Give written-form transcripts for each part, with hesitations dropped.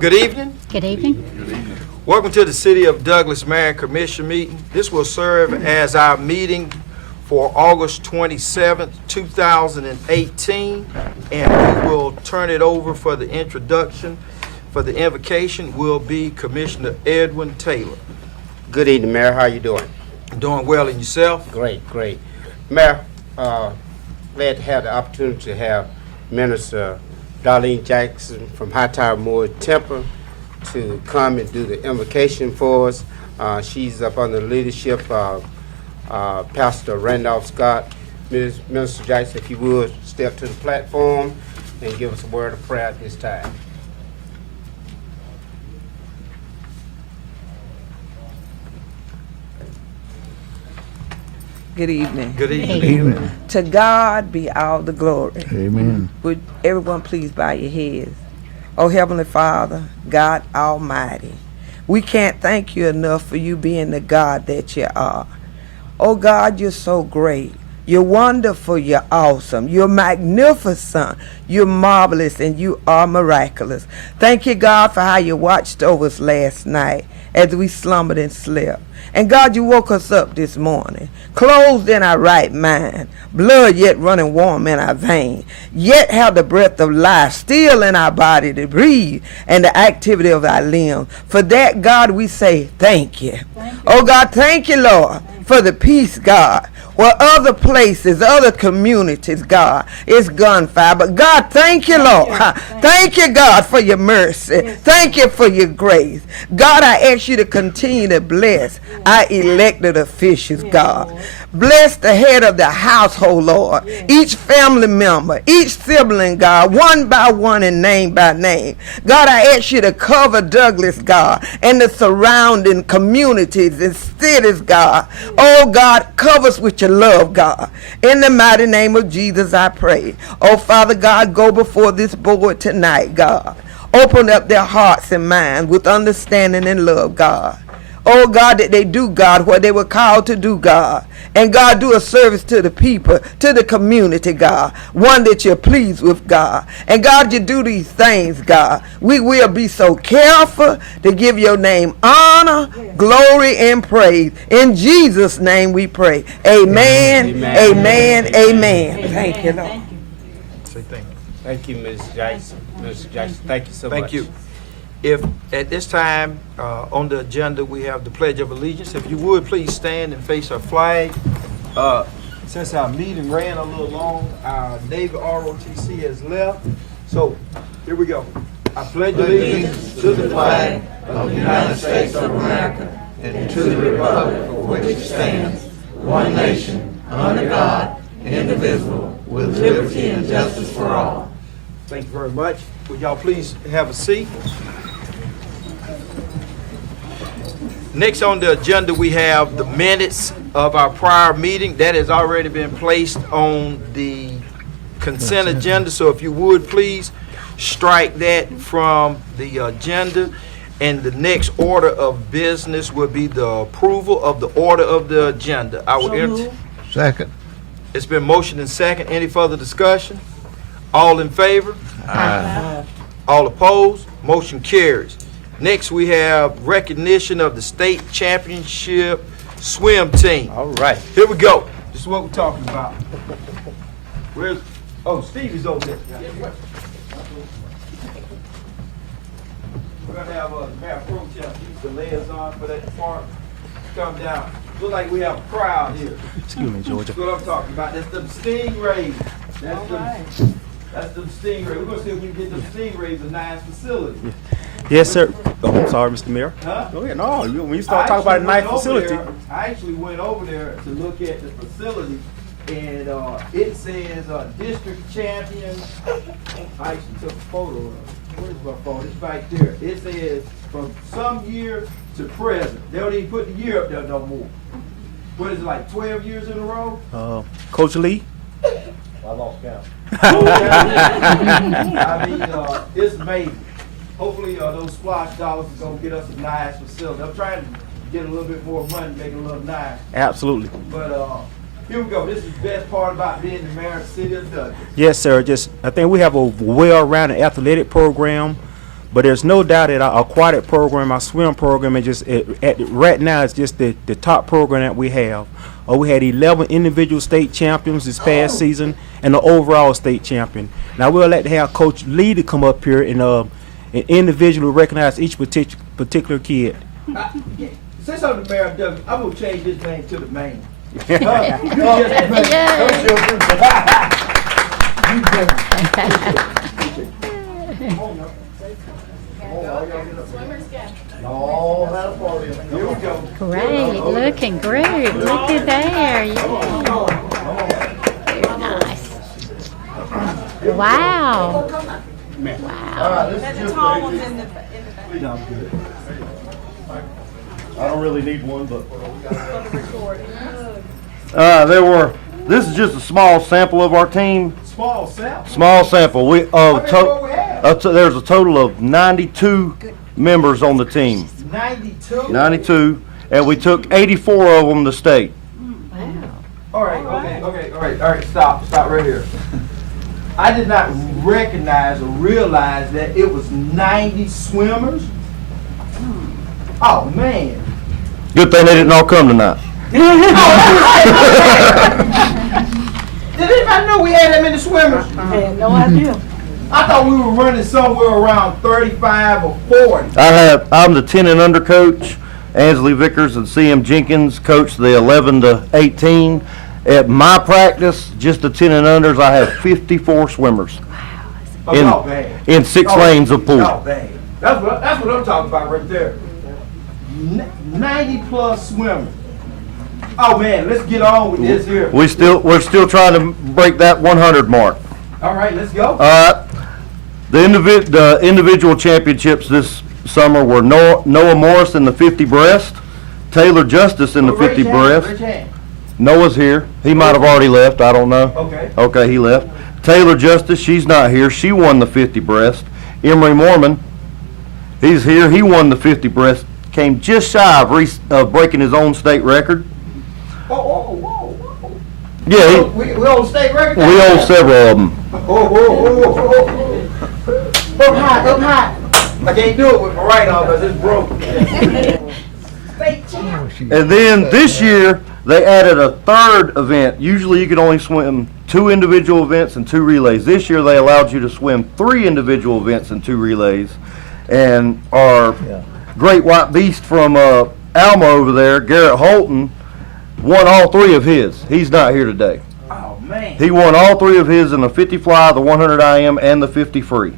Good evening. Good evening. Welcome to the City of Douglas Mayor Commission meeting. This will serve as our meeting for August 27th, 2018, and we will turn it over for the introduction. For the invocation will be Commissioner Edwin Taylor. Good evening, Mayor. How you doing? Doing well, and yourself? Great, great. Mayor, glad to have the opportunity to have Minister Darlene Jackson from Hightower Moore Temple to come and do the invocation for us. She's up under the leadership of Pastor Randolph Scott. Minister Jackson, if you would, step to the platform and give us a word of prayer at this time. Good evening. Good evening. Amen. To God be all the glory. Amen. Would everyone please bow your heads? Oh, Heavenly Father, God Almighty, we can't thank you enough for you being the God that you are. Oh, God, you're so great. You're wonderful. You're awesome. You're magnificent. You're marvelous, and you are miraculous. Thank you, God, for how you watched over us last night as we slumbered and slept. And God, you woke us up this morning, clothed in our right mind, blood yet running warm in our veins, yet have the breath of life still in our body to breathe, and the activity of our limbs. For that, God, we say thank you. Oh, God, thank you, Lord, for the peace, God. Where other places, other communities, God, it's gunfire. But God, thank you, Lord. Thank you, God, for your mercy. Thank you for your grace. God, I ask you to continue to bless our elected officials, God. Bless the head of the household, Lord. Each family member, each sibling, God, one by one and name by name. God, I ask you to cover Douglas, God, and the surrounding communities and cities, God. Oh, God, cover us with your love, God. In the mighty name of Jesus, I pray. Oh, Father God, go before this board tonight, God. Open up their hearts and minds with understanding and love, God. Oh, God, that they do, God, what they were called to do, God. And, God, do a service to the people, to the community, God. One that you're pleased with, God. And, God, you do these things, God. We will be so careful to give your name honor, glory, and praise. In Jesus' name we pray. Amen, amen, amen. Thank you, Lord. Say thank you. Thank you, Ms. Jackson. Mr. Jackson, thank you so much. Thank you. If at this time on the agenda we have the Pledge of Allegiance, if you would please stand and face our flag. Since our meeting ran a little long, our Navy ROTC has left. So here we go. I pledge allegiance to the flag of the United States of America and to the republic for which it stands, one nation, under God, indivisible, with liberty and justice for all. Thank you very much. Would y'all please have a seat? Next on the agenda, we have the minutes of our prior meeting. That has already been placed on the consent agenda. So if you would please strike that from the agenda. And the next order of business would be the approval of the order of the agenda. I will Second. It's been motioned and second. Any further discussion? All in favor? Aye. All opposed? Motion carries. Next, we have recognition of the state championship swim team. All right. Here we go. This is what we're talking about. Stevie's over there. We're gonna have Mayor Pro Tem, he's the liaison for that part. Come down. Look like we have a crowd here. Excuse me, Georgia. That's what I'm talking about. That's them Stingrays. That's them Stingrays. We're gonna see if we can get them Stingrays a nice facility. Yes, sir. Oh, I'm sorry, Mr. Mayor. Huh? Go ahead. No, when you start talking about a nice facility. I actually went over there to look at the facility, and it says district champion. I actually took a photo of it. Where's my phone? It's right there. It says from some year to present. They don't even put the year up there no more. What is it, like 12 years in a row? Coach Lee. I lost count. I mean, it's amazing. Hopefully, those splash dollars are going to get us a nice facility. I'm trying to get a little bit more money, make it a little nice. Absolutely. But here we go. This is the best part about being the mayor of the city of Douglas. Yes, sir. I think we have a well-rounded athletic program. But there's no doubt that our aquatic program, our swim program, is just right now it's just the top program that we have. We had 11 individual state champions this past season and the overall state champion. Now we'll like to have Coach Lee to come up here and individually recognize each particular kid. Since I'm the mayor of Douglas, I'm gonna change his name to the man. Great, looking great. Look at there. Yeah. Very nice. Wow. Wow. I don't really need one, but. This is just a small sample of our team. Small sample. Small sample. How many more we have? There's a total of 92 members on the team. 92? 92, and we took 84 of them to state. All right, stop right here. I did not recognize or realize that it was 90 swimmers. Oh, man. Good thing they didn't all come tonight. Did anybody know we had that many swimmers? I had no idea. I thought we were running somewhere around 35 or 40. I'm the 10 and under coach. Ansley Vickers and CM Jenkins coach the 11 to 18. At my practice, just the 10 and unders, I have 54 swimmers Oh, y'all bad. in 6 Oh, lanes of pool. Y'all bad. That's what I'm talking about right there. 90 plus swimmers. Oh man, let's get on with this here. We're still trying to break that 100 mark. All right, let's go. All right. The individual championships this summer were Noah Morris in the 50 breast, Taylor Justice in the 50 breast. Raise hand. Noah's here. He might have already left. I don't know. Okay. Okay, he left. Taylor Justice, she's not here. She won the 50 breast. Emery Mormon, he's here. He won the 50 breast. Came just shy of breaking his own state record. Whoa. Yeah, We on state record? we own several of them. Oh. Up high. I can't do it with my right arm because it's broken. And then this year, they added a third event. Usually you could only swim 2 individual events and 2 relays. This year they allowed you to swim 3 individual events and 2 relays. And our great white beast from Alma over there, Garrett Holton, won all 3 of his. He's not here today. Oh, man. He won all 3 of his in the 50 fly, the 100 IM, and the 50 free.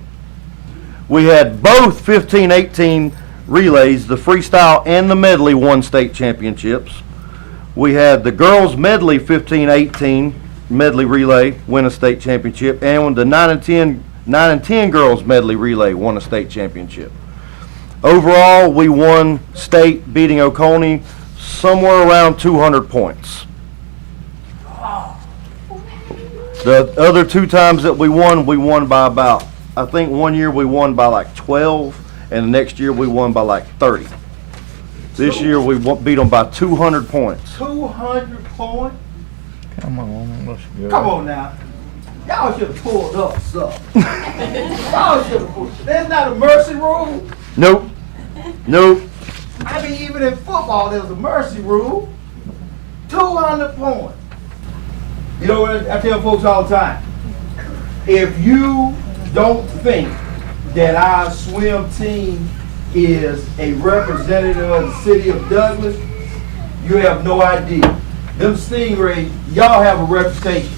We had both 15-18 relays, the freestyle and the medley won state championships. We had the girls medley 15-18 medley relay win a state championship, and the 9 and 10 girls medley relay won a state championship. Overall, we won state, beating Oconee somewhere around 200 points. The other 2 times that we won by about, I think one year we won by like 12, and the next year we won by like 30. This year we beat them by 200 points. 200 points? Come on, let's go. Come on now. Y'all should have pulled up something. Y'all should have pulled. There's not a mercy rule. Nope. I mean, even in football, there's a mercy rule. 200 points. You know what I tell folks all the time? If you don't think that our swim team is a representative of the city of Douglas, you have no idea. Them Stingrays, y'all have a reputation,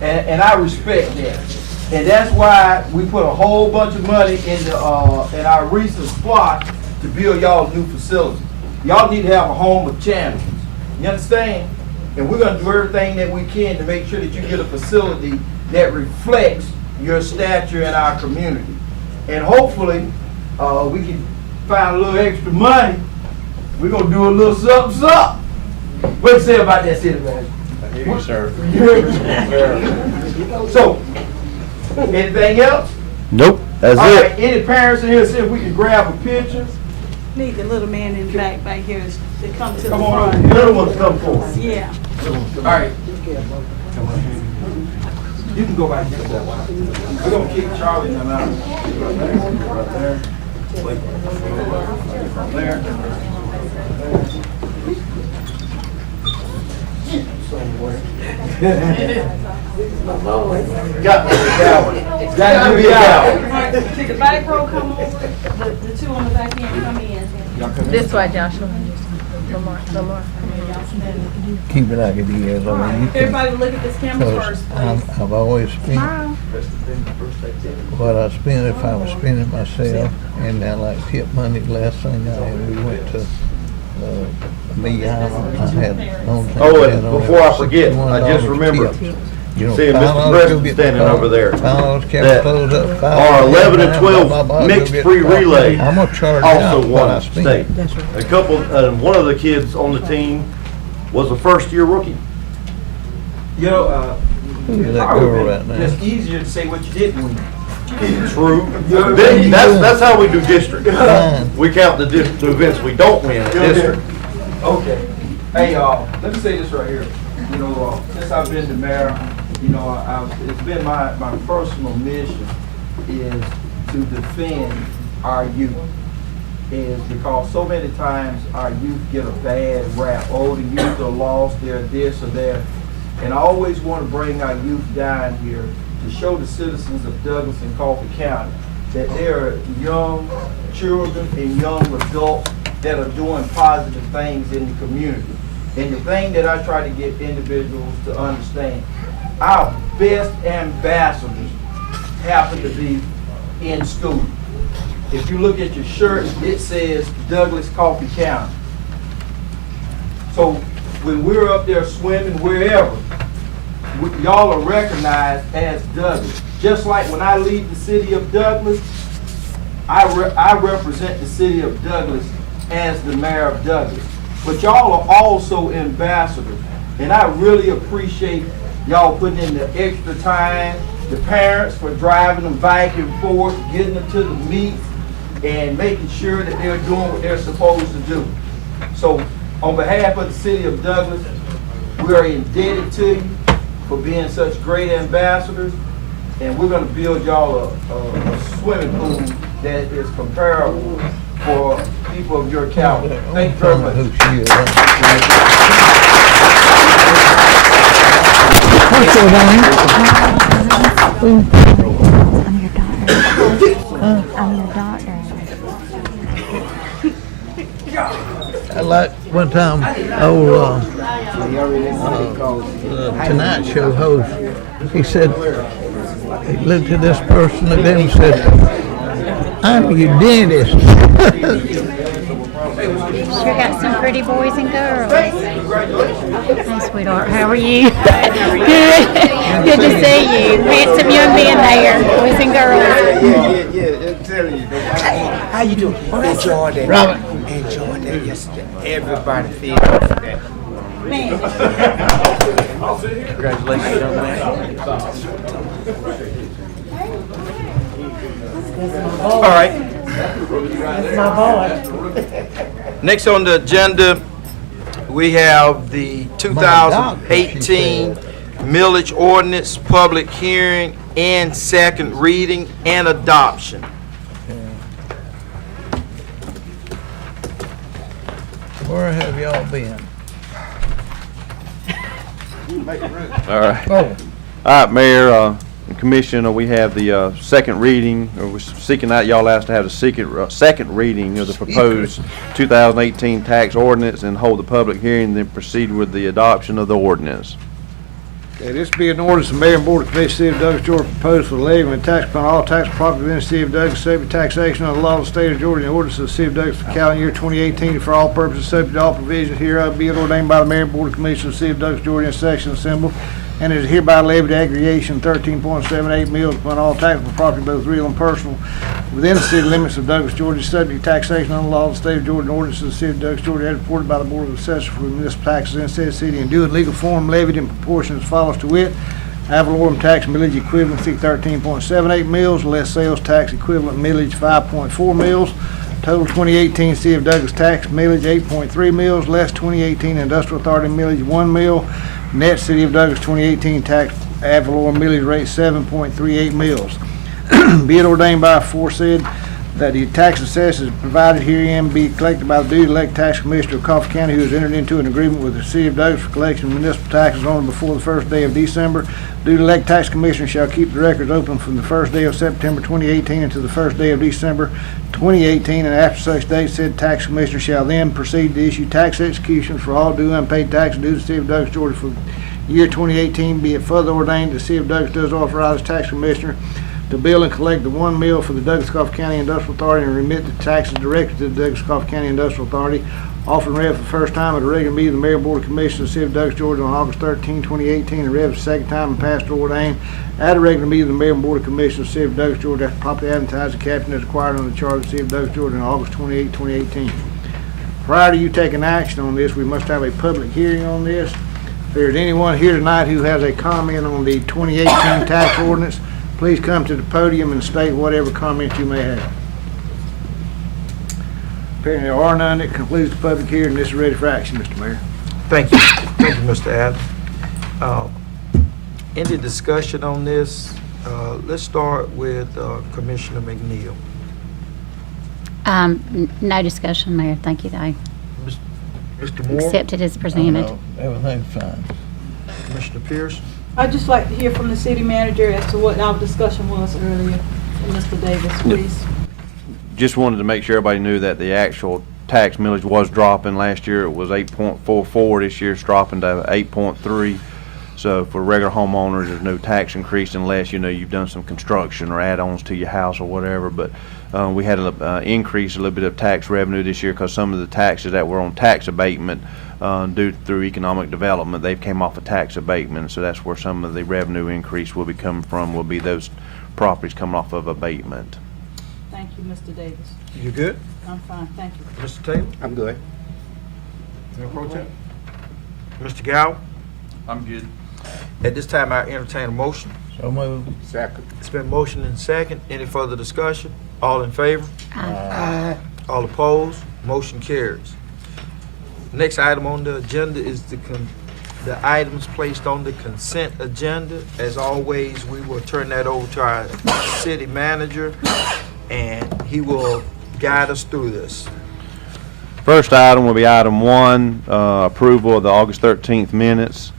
and I respect that. And that's why we put a whole bunch of money in our recent spot to build y'all new facility. Y'all need to have a home of champions. You understand? And we're gonna do everything that we can to make sure that you get a facility that reflects your stature in our community. And hopefully, we can find a little extra money. We're gonna do a little something. What you say about that, city manager? I hear you, sir. So, anything else? Nope, that's All it. right, any parents in here, see if we can grab a picture? Need the little man in the back here to come to the Come on, front. the little ones come forward. Yeah. All right. You can go back there. We're gonna kick Charlie and them out. Right there. Got to be a coward. Got to be a coward. Did the back row come over? The two on the back end come in? This way, Joshua. Lamar. Keep it like it is. I mean, you can, Everybody look at this camera first, please. I've always spent what I spent if I was spending myself, and I like tip money. Last thing we went to me, I had on. Oh, and before I forget, I just remembered. You know, Seeing Mr. Preston standing over there. That our 11 and 12 mixed free relay I'm gonna charge also out what I won spent. state. A couple, one of the kids on the team was a first-year rookie. You know, Look at that girl right now. it's easier to say what you didn't win. True. That's how we do district. We count the events we don't win at district. Okay. Hey, let me say this right here. You know, since I've been the mayor, you know, it's been my personal mission is to defend our youth. Is because so many times our youth get a bad rap. Oh, the youth are lost, they're this or that. And I always want to bring our youth down here to show the citizens of Douglas and Coffee County that there are young children and young adults that are doing positive things in the community. And the thing that I try to get individuals to understand, our best ambassadors happen to be in school. If you look at your shirt, it says Douglas Coffee County. So when we're up there swimming wherever, y'all are recognized as Douglas. Just like when I leave the city of Douglas, I represent the city of Douglas as the mayor of Douglas. But y'all are also ambassadors. And I really appreciate y'all putting in the extra time, the parents for driving them back and forth, getting them to the meets, and making sure that they're doing what they're supposed to do. So on behalf of the city of Douglas, we are indebted to you for being such great ambassadors, and we're going to build y'all a swimming pool that is comparable for people of your caliber. Thank you very much. What's your name? I'm your daughter. I'm your daughter. I like one time old Tonight Show host. He said he looked at this person and then said, "I'm your dentist." Sure got some pretty boys and girls. Hey, sweetheart, how are you? Good. Good to see you. Handsome young men there, boys and girls. Yeah, I'm telling you. How you doing? Enjoy that. Robert. Enjoy that yesterday. Everybody feels that. Congratulations on that. All right. Next on the agenda, we have the 2018 millage ordinance public hearing and second reading and adoption. Where have y'all been? All right. Oh, All right, Mayor and Commission, we have the second reading. We're seeking out y'all asked to have the second reading of the proposed 2018 tax ordinance and hold the public hearing, then proceed with the adoption of the ordinance. Okay, this be an ordinance the Mayor and Board of Commissioners, City of Douglas, Georgia, proposed for the levy of a tax upon all tax property within the City of Douglas, subject to taxation under the law of the State of Georgia and ordinance of the City of Douglas for the calendar year 2018 for all purposes subject to all provisions hereof, be it ordained by the Mayor and Board of Commissioners of the City of Douglas, Georgia, in section assembled, and is hereby levied aggregation 13.78 mills upon all taxable property, both real and personal, within the city limits of Douglas, Georgia, subject to taxation under the law of the State of Georgia and ordinances of the City of Douglas, Georgia, as reported by the Board of Assessors for municipal taxes in said city, and due in legal form levied in proportion as follows to wit: ad valorem tax millage equivalency 13.78 mills, less sales tax equivalent millage 5.4 mills. Total 2018 City of Douglas tax millage 8.3 mills, less 2018 Industrial Authority millage 1 mill. Net City of Douglas 2018 tax ad valorem millage rate 7.38 mills. Be it ordained by aforesaid that the tax assessors provided herein be collected by the duly elected tax commissioner of Coffee County, who has entered into an agreement with the city of Douglas for collection of municipal taxes on or before the first day of December. Duly elected tax commissioner shall keep the records open from the first day of September 2018 until the first day of December 2018, and after such date, said tax commissioner shall then proceed to issue tax executions for all due unpaid taxes due to the city of Douglas, Georgia for the year 2018. Be it further ordained, the city of Douglas does authorize tax commissioner to bill and collect the 1 mil for the Douglas Coffee County Industrial Authority and remit the taxes directed to the Douglas Coffee County Industrial Authority. Often read for the first time at a regular meeting of the Mayor Board of Commissioners of the City of Douglas, Georgia on August 13, 2018, and read for the second time and passed to ordain at a regular meeting of the Mayor Board of Commissioners of the City of Douglas, Georgia after properly advertised and captioned as required under the Charter of the City of Douglas, Georgia on August 28, 2018. Prior to you taking action on this, we must have a public hearing on this. If there's anyone here tonight who has a comment on the 2018 tax ordinance, please come to the podium and state whatever comment you may have. Apparently there are none. That concludes the public hearing. This is ready for action, Mr. Mayor. Thank you. Thank you, Mr. Adams. Any discussion on this? Let's start with Commissioner McNeil. No discussion, Mayor. Thank you, though. Mr. Moore? Accepted as presented. No, everything's fine. Commissioner Pierce? I'd just like to hear from the city manager as to what our discussion was earlier. And Mr. Davis, please. Just wanted to make sure everybody knew that the actual tax millage was dropping. Last year it was 8.44. This year it's dropping to 8.3. So for regular homeowners, there's no tax increase unless, you know, you've done some construction or add-ons to your house or whatever. But we had an increase, a little bit of tax revenue this year because some of the taxes that were on tax abatement due through economic development, they've came off of tax abatement. So that's where some of the revenue increase will be coming from, will be those properties coming off of abatement. Thank you, Mr. Davis. You good? I'm fine, thank you. Mr. Taylor? I'm good. Mayor Pro Tem? Mr. Gow? I'm good. At this time, I entertain a motion. So moved. Second. It's been motioned and second. Any further discussion? All in favor? Aye. All opposed? Motion carries. Next item on the agenda is the items placed on the consent agenda. As always, we will turn that over to our city manager, and he will guide us through this. First item will be item 1, approval of the August 13th minutes.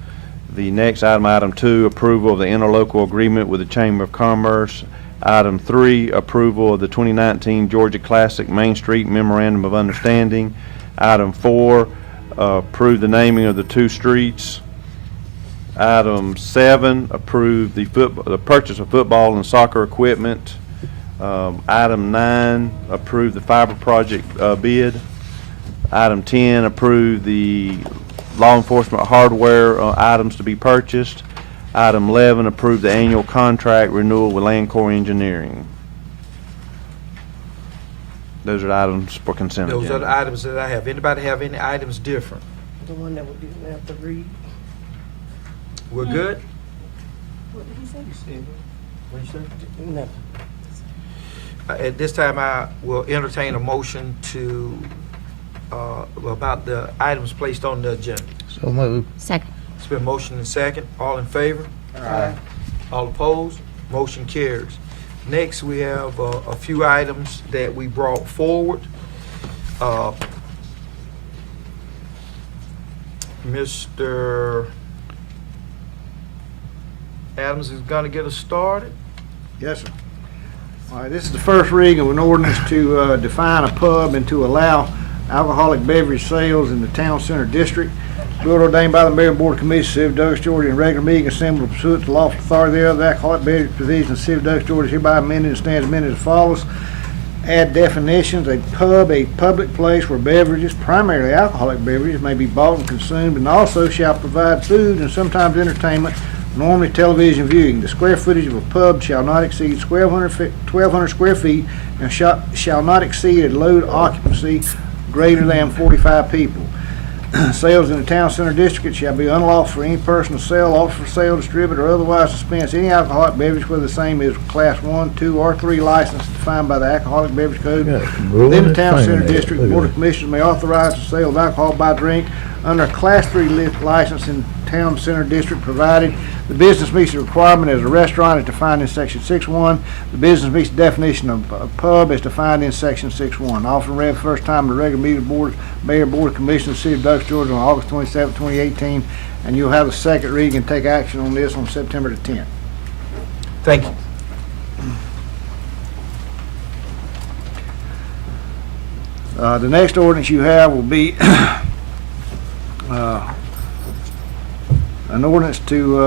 The next item, item 2, approval of the interlocal agreement with the Chamber of Commerce. Item 3, approval of the 2019 Georgia Classic Main Street Memorandum of Understanding. Item 4, approve the naming of the 2 streets. Item 7, approve the purchase of football and soccer equipment. Item 9, approve the fiber project bid. Item 10, approve the law enforcement hardware items to be purchased. Item 11, approve the annual contract renewal with Landcore Engineering. Those are the items for consent Those agenda. are the items that I have. Anybody have any items different? The one that would be left to read. We're good? What did he say? What you say? Nothing. At this time, I will entertain a motion to, about the items placed on the agenda. So moved. Second. It's been motioned and second. All in favor? Aye. All opposed? Motion carries. Next, we have a few items that we brought forward. Mr. Adams is going to get us started. Yes, sir. All right, this is the first reading of an ordinance to define a pub and to allow alcoholic beverage sales in the town center district. Bill ordained by the Mayor and Board of Commissioners, City of Douglas, Georgia, in regular meeting assembled pursuant to lawful authority thereof. The alcoholic beverage provisions of the City of Douglas, Georgia, is hereby amended and stands amended as follows. Add definitions: a pub, a public place where beverages, primarily alcoholic beverages, may be bought and consumed, and also shall provide food and sometimes entertainment, normally television viewing. The square footage of a pub shall not exceed 1,200 square feet and shall not exceed a load occupancy greater than 45 people. Sales in the town center district shall be unlawful for any person to sell, offer for sale, distribute, or otherwise dispense any alcoholic beverage whether the same is Class 1, 2, or 3 license defined by the Alcoholic Beverage Code. Within the town center district, the Board of Commissioners may authorize the sale of alcohol by drink under a Class 3 license in Town Center District provided the business meets the requirement as a restaurant as defined in section 6.1. The business meets the definition of a pub as defined in section 6.1. Often read first time in the regular meeting of the Mayor Board of Commissioners of the City of Douglas, Georgia on August 27, 2018. And you'll have the second reading and take action on this on September the 10th. Thank you. The next ordinance you have will be an ordinance to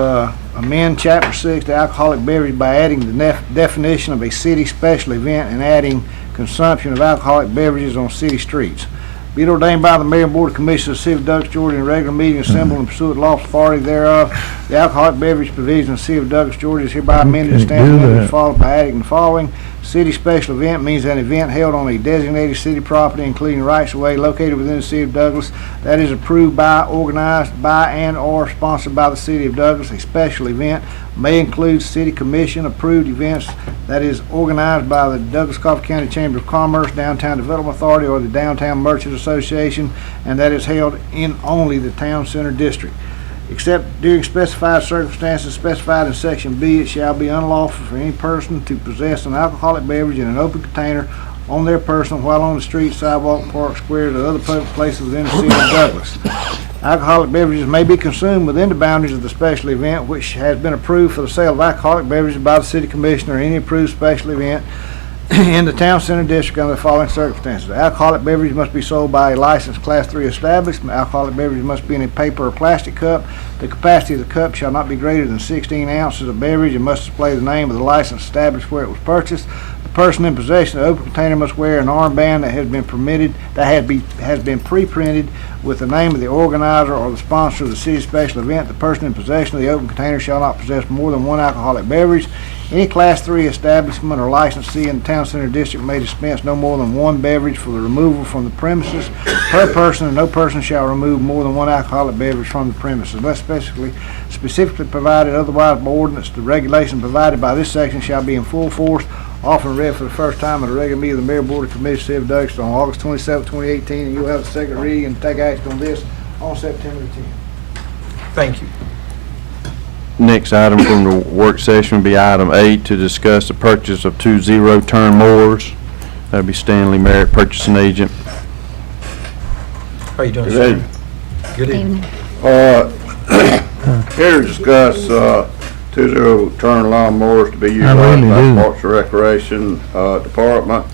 amend Chapter 6, the alcoholic beverage, by adding the definition of a city special event and adding consumption of alcoholic beverages on city streets. Be it ordained by the Mayor and Board of Commissioners of the City of Douglas, Georgia, in regular meeting assembled and pursuant to lawful authority thereof. The alcoholic beverage provision of the City of Douglas, Georgia is hereby amended and stamped as follows by adding the following. City special event means an event held on a designated city property, including rights of way located within the City of Douglas, that is approved by, organized by, and or sponsored by the City of Douglas. A special event may include City Commission approved events that is organized by the Douglas Coffee County Chamber of Commerce, Downtown Development Authority, or the Downtown Merchants Association, and that is held in only the Town Center District. Except during specified circumstances specified in Section B, it shall be unlawful for any person to possess an alcoholic beverage in an open container on their person while on the street, sidewalk, park, squares, or other public places within the City of Douglas. Alcoholic beverages may be consumed within the boundaries of the special event, which has been approved for the sale of alcoholic beverages by the City Commissioner or any approved special event in the Town Center District under the following circumstances. Alcoholic beverage must be sold by a licensed Class 3 establishment. Alcoholic beverage must be in a paper or plastic cup. The capacity of the cup shall not be greater than 16 ounces of beverage and must display the name of the licensed establishment where it was purchased. The person in possession of the open container must wear an armband that has been pre-printed with the name of the organizer or the sponsor of the city special event. The person in possession of the open container shall not possess more than one alcoholic beverage. Any Class 3 establishment or licensee in the Town Center District may dispense no more than one beverage for the removal from the premises per person, and no person shall remove more than one alcoholic beverage from the premises unless specifically provided otherwise by ordinance. The regulation provided by this section shall be in full force, often read for the first time at a regular meeting of the Mayor Board of Commissioners of the City of Douglas on August 27, 2018, and you'll have the second reading and take action on this on September the 10th. Thank you. Next item from the work session would be item 8, to discuss the purchase of 2 zero-turn mowers. That'd be Stanley Merritt, purchasing agent. How you doing, Good sir? Good evening. Here to discuss 2 zero-turn lawn mowers to be utilized by the Parks and Recreation Department.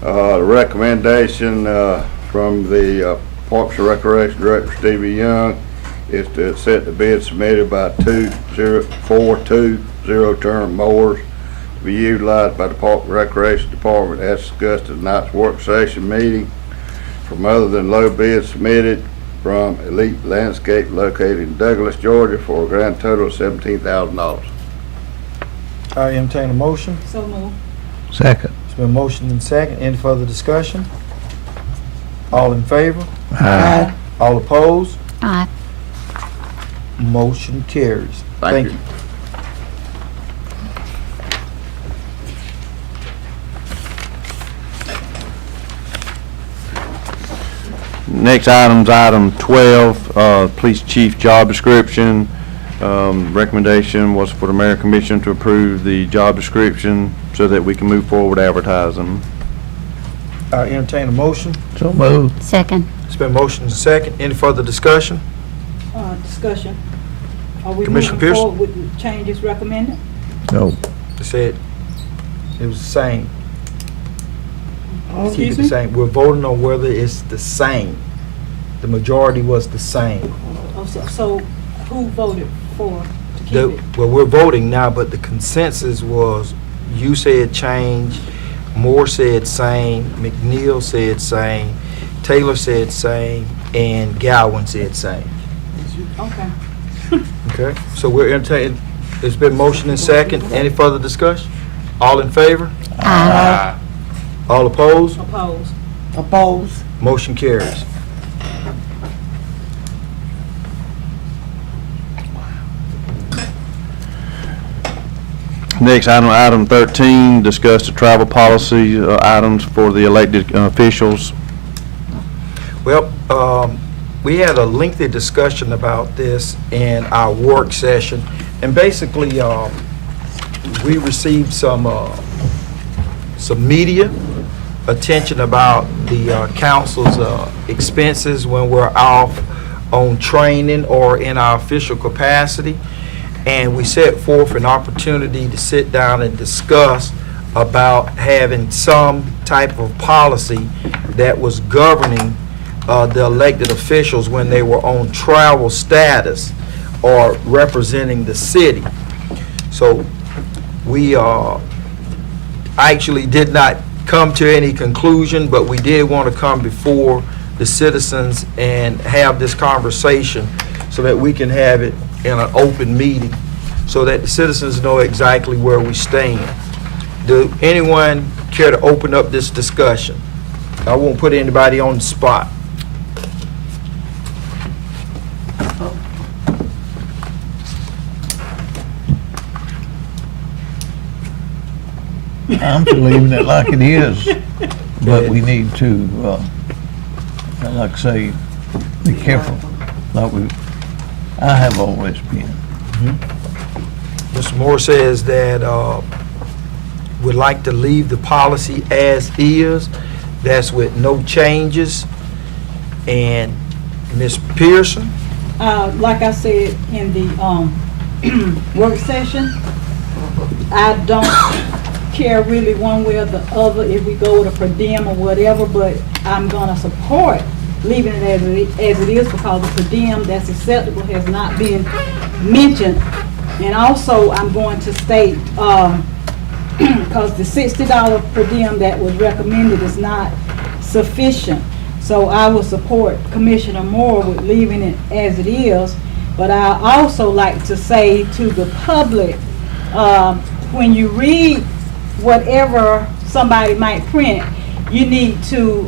The recommendation from the Parks and Recreation Director, Stevie Young, is to set the bid submitted by 2 zero-turn mowers to be utilized by the Park and Recreation Department as discussed at tonight's work session meeting from other than low bids submitted from Elite Landscape located in Douglas, Georgia for a grand total of $17,000. I entertain a motion. So moved. Second. It's been motioned and second. Any further discussion? All in favor? Aye. All opposed? Aye. Motion carries. Thank you. Next item's item 12, police chief job description. Recommendation was for the mayor and commission to approve the job description so that we can move forward advertising. I entertain a motion. So moved. Second. It's been motioned and second. Any further discussion? Discussion. Are we Commissioner moving Pearson? forward with the changes recommended? No. They said it was the same. Keep it Excuse the me? same. We're voting on whether it's the same. The majority was the same. Oh, so who voted for to keep it? Well, we're voting now, but the consensus was, you said change, Moore said same, McNeil said same, Taylor said same, and Gowan said same. Okay. Okay, so we're entertaining, it's been motion and second. Any further discussion? All in favor? Aye. All opposed? Opposed. Oppose. Motion carries. Next item 13, discuss the travel policy items for the elected officials. Well, we had a lengthy discussion about this in our work session, and basically, we received some media attention about the council's expenses when we're off on training or in our official capacity, and we set forth an opportunity to sit down and discuss about having some type of policy that was governing the elected officials when they were on travel status or representing the city. So we actually did not come to any conclusion, but we did want to come before the citizens and have this conversation so that we can have it in an open meeting so that the citizens know exactly where we stand. Do anyone care to open up this discussion? I won't put anybody on the spot. I'm for leaving it like it is, but we need to, like I say, be careful, like I have always been. Mr. Moore says that would like to leave the policy as is. That's with no changes. And Ms. Pearson? Like I said in the work session, I don't care really one way or the other if we go with a per diem or whatever, but I'm gonna support leaving it as it is because the per diem that's acceptable has not been mentioned. And also, I'm going to state, because the $60 per diem that was recommended is not sufficient. So I will support Commissioner Moore with leaving it as it is. But I also like to say to the public, when you read whatever somebody might print, you need to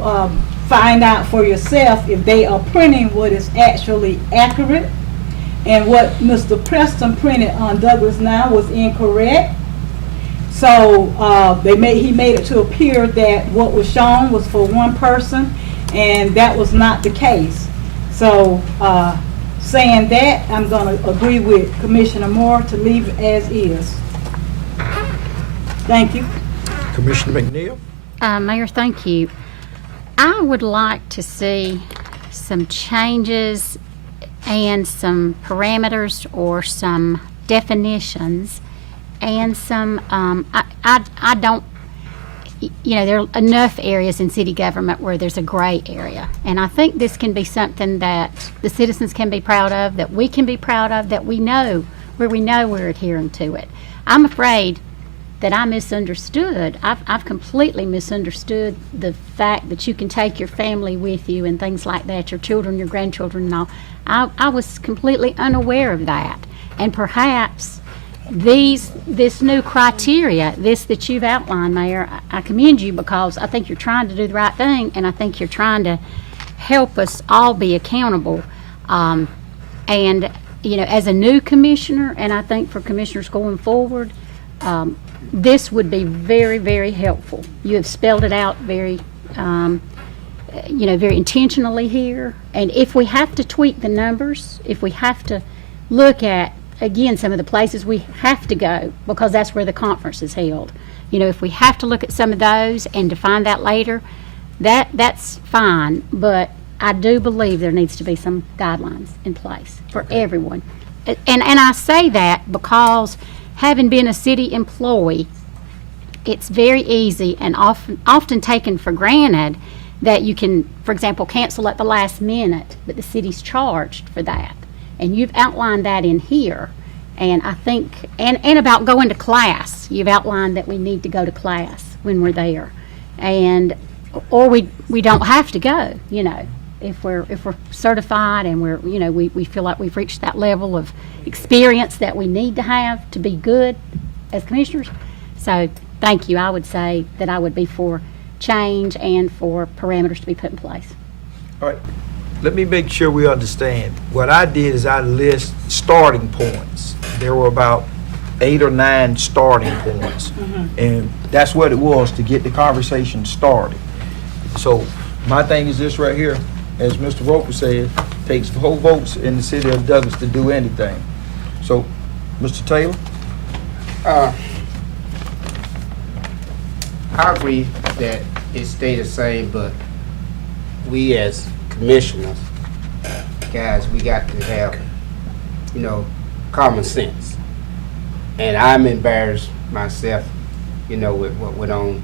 find out for yourself if they are printing what is actually accurate. And what Mr. Preston printed on Douglas Now was incorrect. So he made it to appear that what was shown was for one person, and that was not the case. So saying that, I'm going to agree with Commissioner Moore to leave it as is. Thank you. Commissioner McNeil? Mayor, thank you. I would like to see some changes and some parameters or some definitions and some, I don't, there are enough areas in city government where there's a gray area. And I think this can be something that the citizens can be proud of, that we can be proud of, that we know we're adhering to it. I'm afraid that I misunderstood. I've completely misunderstood the fact that you can take your family with you and things like that, your children, your grandchildren and all. I was completely unaware of that. And perhaps this new criteria, this that you've outlined, Mayor, I commend you because I think you're trying to do the right thing, and I think you're trying to help us all be accountable. And, as a new commissioner, and I think for commissioners going forward, this would be very, very helpful. You have spelled it out very, very intentionally here. And if we have to tweak the numbers, if we have to look at, again, some of the places we have to go, because that's where the conference is held. If we have to look at some of those and define that later, that's fine. But I do believe there needs to be some guidelines in place for everyone. And I say that because having been a city employee, it's very easy and often taken for granted that you can, for example, cancel at the last minute, but the city's charged for that. And you've outlined that in here. And I think, and about going to class, you've outlined that we need to go to class when we're there. Or we don't have to go, if we're certified and we feel like we've reached that level of experience that we need to have to be good as commissioners. So thank you. I would say that I would be for change and for parameters to be put in place. All right. Let me make sure we understand. What I did is I list starting points. There were about 8 or 9 starting points. And that's what it was to get the conversation started. So my thing is this right here, as Mr. Roper said, Takes 4 votes in the city of Douglas to do anything. So, Mr. Taylor? I agree that it stay the same, but we as commissioners, guys, we got to have, common sense. And I'm embarrassed myself, with what went on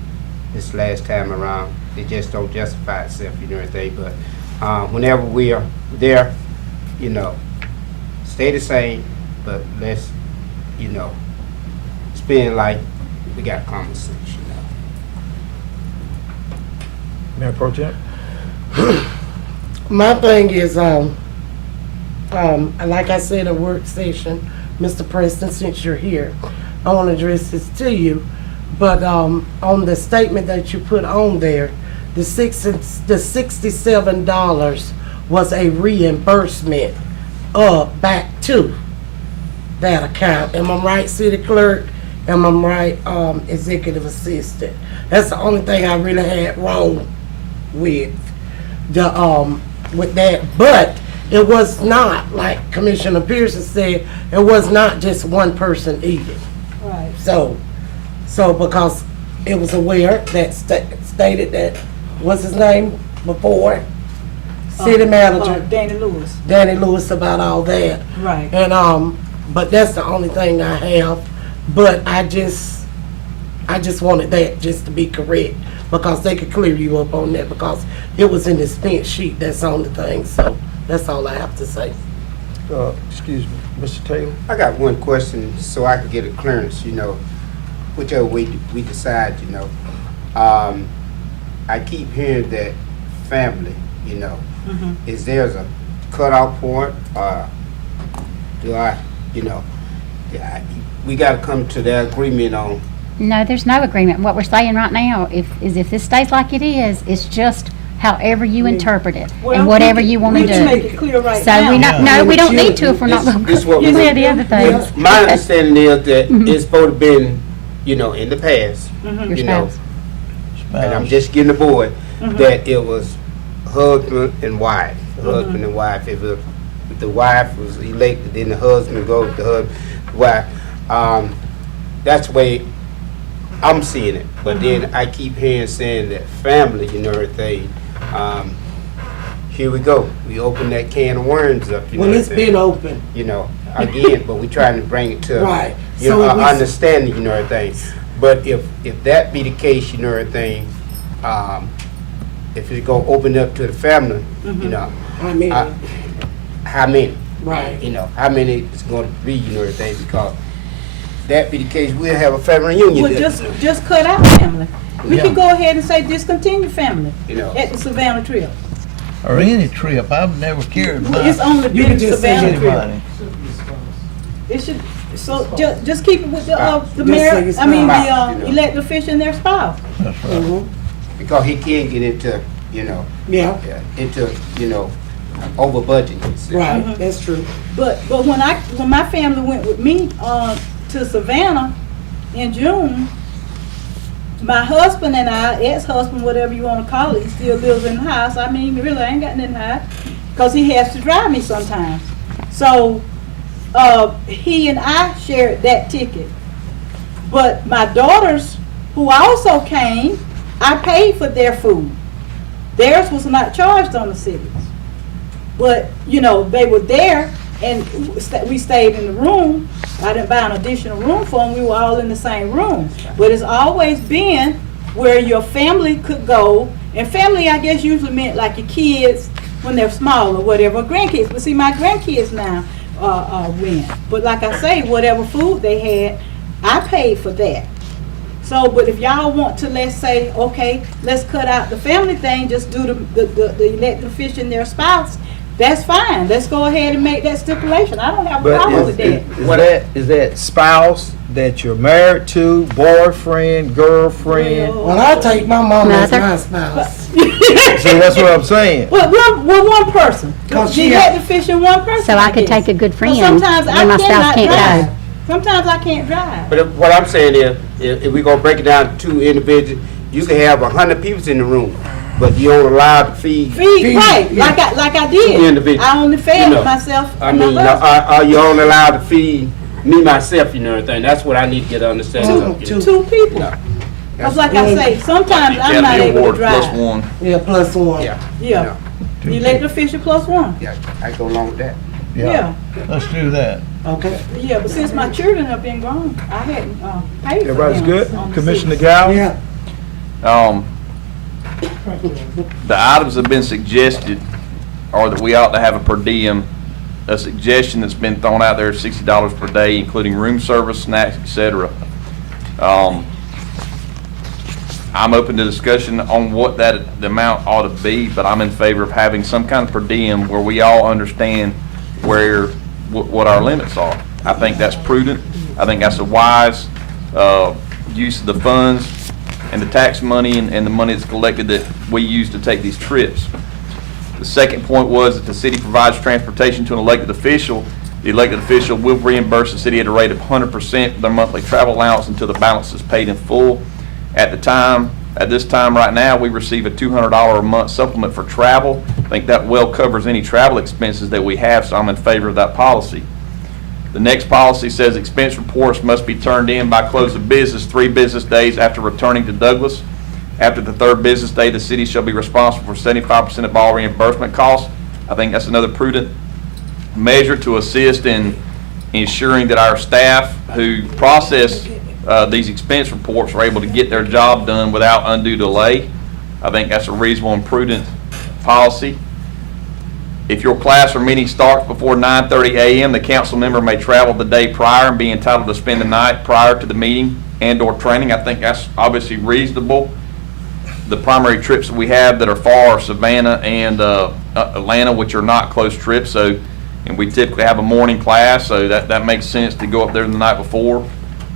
this last time around. It just don't justify itself, everything. But whenever we are there, stay the same, but let's, spend like we got common sense, Mayor Pro Tem? My thing is, like I said, a work session, Mr. Preston, since you're here, I want to address this to you. But on the statement that you put on there, the $67 was a reimbursement back to that account. Am I right, City Clerk? Am I right, Executive Assistant? That's the only thing I really had wrong with that. But it was not, like Commissioner Pearson said, it was not just one person eating. Right. So because it was aware that stated that, what's his name before? City manager. Danny Lewis. Danny Lewis about all that. Right. And but that's the only thing I have. But I just wanted that just to be correct, because they could clear you up on that, because it was in the expense sheet that's on the thing. So that's all I have to say. Excuse me, Mr. Taylor? I got one question so I can get a clearance, whichever way we decide, I keep hearing that family, is there a cutoff point, or do we gotta come to that agreement on? No, there's no agreement. What we're saying right now, if this stays like it is, it's just however you interpret it Well, and whatever you want to we can make do. it clear right So now. we don't need to if we're not going This what to we- clear the other things. My understanding is that it's supposed to been, in the past, Your spouse. and I'm just getting aboard, that it was husband and wife, husband and wife. If the wife was elected, then the husband goes to the wife. That's the way I'm seeing it. But then I keep hearing saying that family, everything. Here we go. We open that can of worms up. Well, it's been open. Again, but we trying to bring it to Right. our understanding, everything. But if that be the case, everything, if it's gonna open up to the family, I mean, how many? right. How many it's gonna be, everything, because that be the case, we'll have a family reunion. Well, just cut out family. We can go ahead and say discontinue family at the Savannah trip. Or any trip. I've never cared about It's only You been can the just say Savannah trip. anybody. It should, so just keep it with the Just say mayor, it's I mean, spouse. the elected official and their spouse. That's right. Because he can get into, Yeah, over budgeting. right, that's true. But when my family went with me to Savannah in June, my husband and I, ex-husband, whatever you want to call it, he still lives in the house. I mean, really, I ain't got nothing to hide, because he has to drive me sometimes. So he and I shared that ticket. But my daughters, who also came, I paid for their food. Theirs was not charged on the cities. But, they were there, and we stayed in the room. I didn't buy an additional room for them. We were all in the same room. But it's always been where your family could go. And family, I guess, usually meant like your kids when they're small or whatever, or grandkids. But see, my grandkids now went. But like I say, whatever food they had, I paid for that. So, but if y'all want to, let's say, okay, let's cut out the family thing, just do the elected official and their spouse, that's fine. Let's go ahead and make that stipulation. I don't have a problem with that. Is that spouse that you're married to, boyfriend, girlfriend? Well, I take my mom as Mother. my spouse. See, that's what I'm saying. Well, one person. Cause The she elected official, one person. So I could guess. take a good But friend sometimes when I my spouse cannot can't drive. go. Sometimes I can't drive. But what I'm saying is, if we're gonna break it down to two individuals, you can have 100 people in the room. but you don't allow to feed. Right, like I did. Individual. I only fed You know, myself I and my mean, husband. are you only allowed to feed me, myself, you know, everything? That's what I need to get an understanding of. Two people. Cause like I say, sometimes I'm not able to drive. Yeah, plus one. Yeah, elected official plus one. Yeah, I go along with that. Yeah, Let's do that. Okay. yeah, but since my children have been grown, I hadn't, paid for them. Everybody's good? on the Commissioner city. Gow? Yeah. The items that have been suggested are that we ought to have a per diem. A suggestion that's been thrown out there is $60 per day, including room service, snacks, etc. I'm open to discussion on what the amount ought to be, but I'm in favor of having some kind of per diem where we all understand what our limits are. I think that's prudent. I think that's a wise use of the funds and the tax money and the money that's collected that we use to take these trips. The second point was that the city provides transportation to an elected official. The elected official will reimburse the city at a rate of 100% of their monthly travel allowance until the balance is paid in full. At this time right now, we receive a $200 a month supplement for travel. I think that well covers any travel expenses that we have, so I'm in favor of that policy. The next policy says expense reports must be turned in by close of business 3 business days after returning to Douglas. After the 3rd business day, the city shall be responsible for 75% of all reimbursement costs. I think that's another prudent measure to assist in ensuring that our staff who process these expense reports are able to get their job done without undue delay. I think that's a reasonable and prudent policy. If your class or meeting starts before 9:30 a.m., the council member may travel the day prior and be entitled to spend the night prior to the meeting and/or training. I think that's obviously reasonable. The primary trips that we have that are far are Savannah and Atlanta, which are not close trips. So, and we typically have a morning class, so that makes sense to go up there the night before,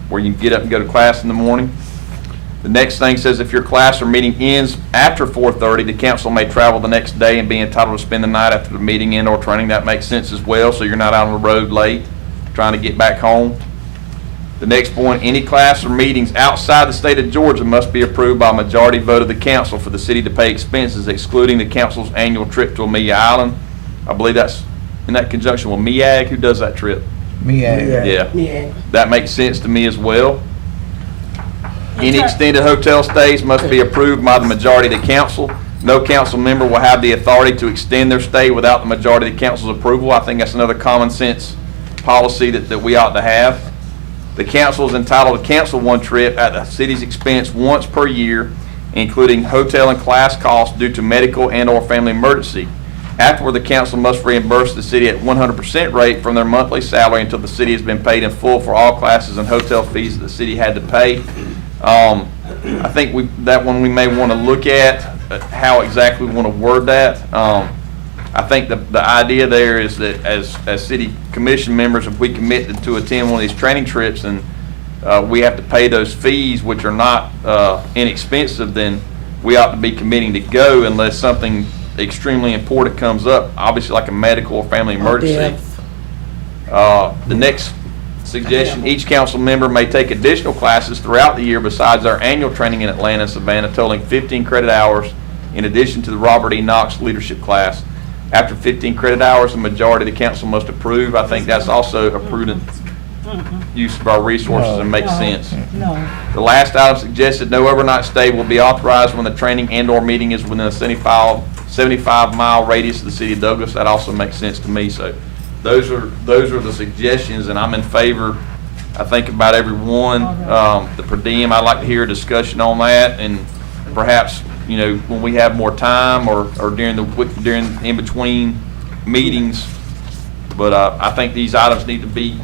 where you can get up and go to class in the morning. The next thing says if your class or meeting ends after 4:30, the council may travel the next day and be entitled to spend the night after the meeting and/or training. That makes sense as well, so you're not out on the road late trying to get back home. The next point, any class or meetings outside the state of Georgia must be approved by a majority vote of the council for the city to pay expenses, excluding the council's annual trip to Amelia Island. I believe that's in that conjunction with MEAG. Who does that trip? Yeah. That makes sense to me as well. Any extended hotel stays must be approved by the majority of the council. No council member will have the authority to extend their stay without the majority of the council's approval. I think that's another common sense policy that we ought to have. The council is entitled to cancel one trip at the city's expense once per year, including hotel and class costs due to medical and/or family emergency. Afterward, the council must reimburse the city at 100% rate from their monthly salary until the city has been paid in full for all classes and hotel fees that the city had to pay. I think that one we may want to look at how exactly we want to word that. I think the idea there is that as city commission members, if we commit to attend one of these training trips and we have to pay those fees, which are not inexpensive, then we ought to be committing to go unless something extremely important comes up, obviously like a medical or family emergency. The next suggestion, each council member may take additional classes throughout the year besides our annual training in Atlanta and Savannah, totaling 15 credit hours in addition to the Robert E. Knox leadership class. After 15 credit hours, the majority of the council must approve. I think that's also a prudent use of our resources and makes sense. No. The last item suggested no overnight stay will be authorized when the training and/or meeting is within a 75-mile radius of the city of Douglas. That also makes sense to me. So those are the suggestions, and I'm in favor. I think about every one. The per diem, I'd like to hear a discussion on that, and perhaps when we have more time or during in between meetings. But I think these items need to be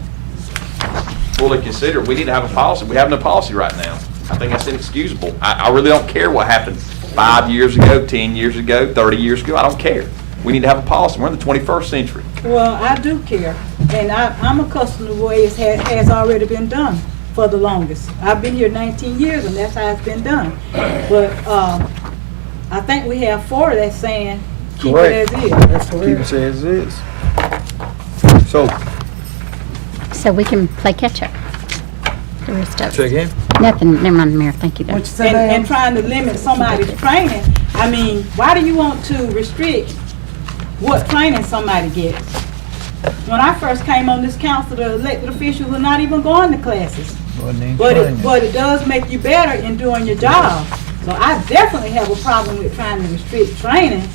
fully considered. We need to have a policy. We have no policy right now. I think that's inexcusable. I really don't care what happened 5 years ago, 10 years ago, 30 years ago. I don't care. We need to have a policy. We're in the 21st century. Well, I do care, and I'm accustomed to the way it has already been done for the longest. I've been here 19 years, and that's how it's been done. But I think we have 4 that's saying keep it as is. That's Keep correct. it as is. So, we can play catch up. The rest of say it. again? Nothing, never mind, Mayor, thank you. What you Doug. say, And ma'am? trying to limit somebody's training I mean, why do you want to restrict what training somebody gets? When I first came on this council, the elected officials were not even going to classes. But it does make you better in doing your job. So I definitely have a problem with trying to restrict training.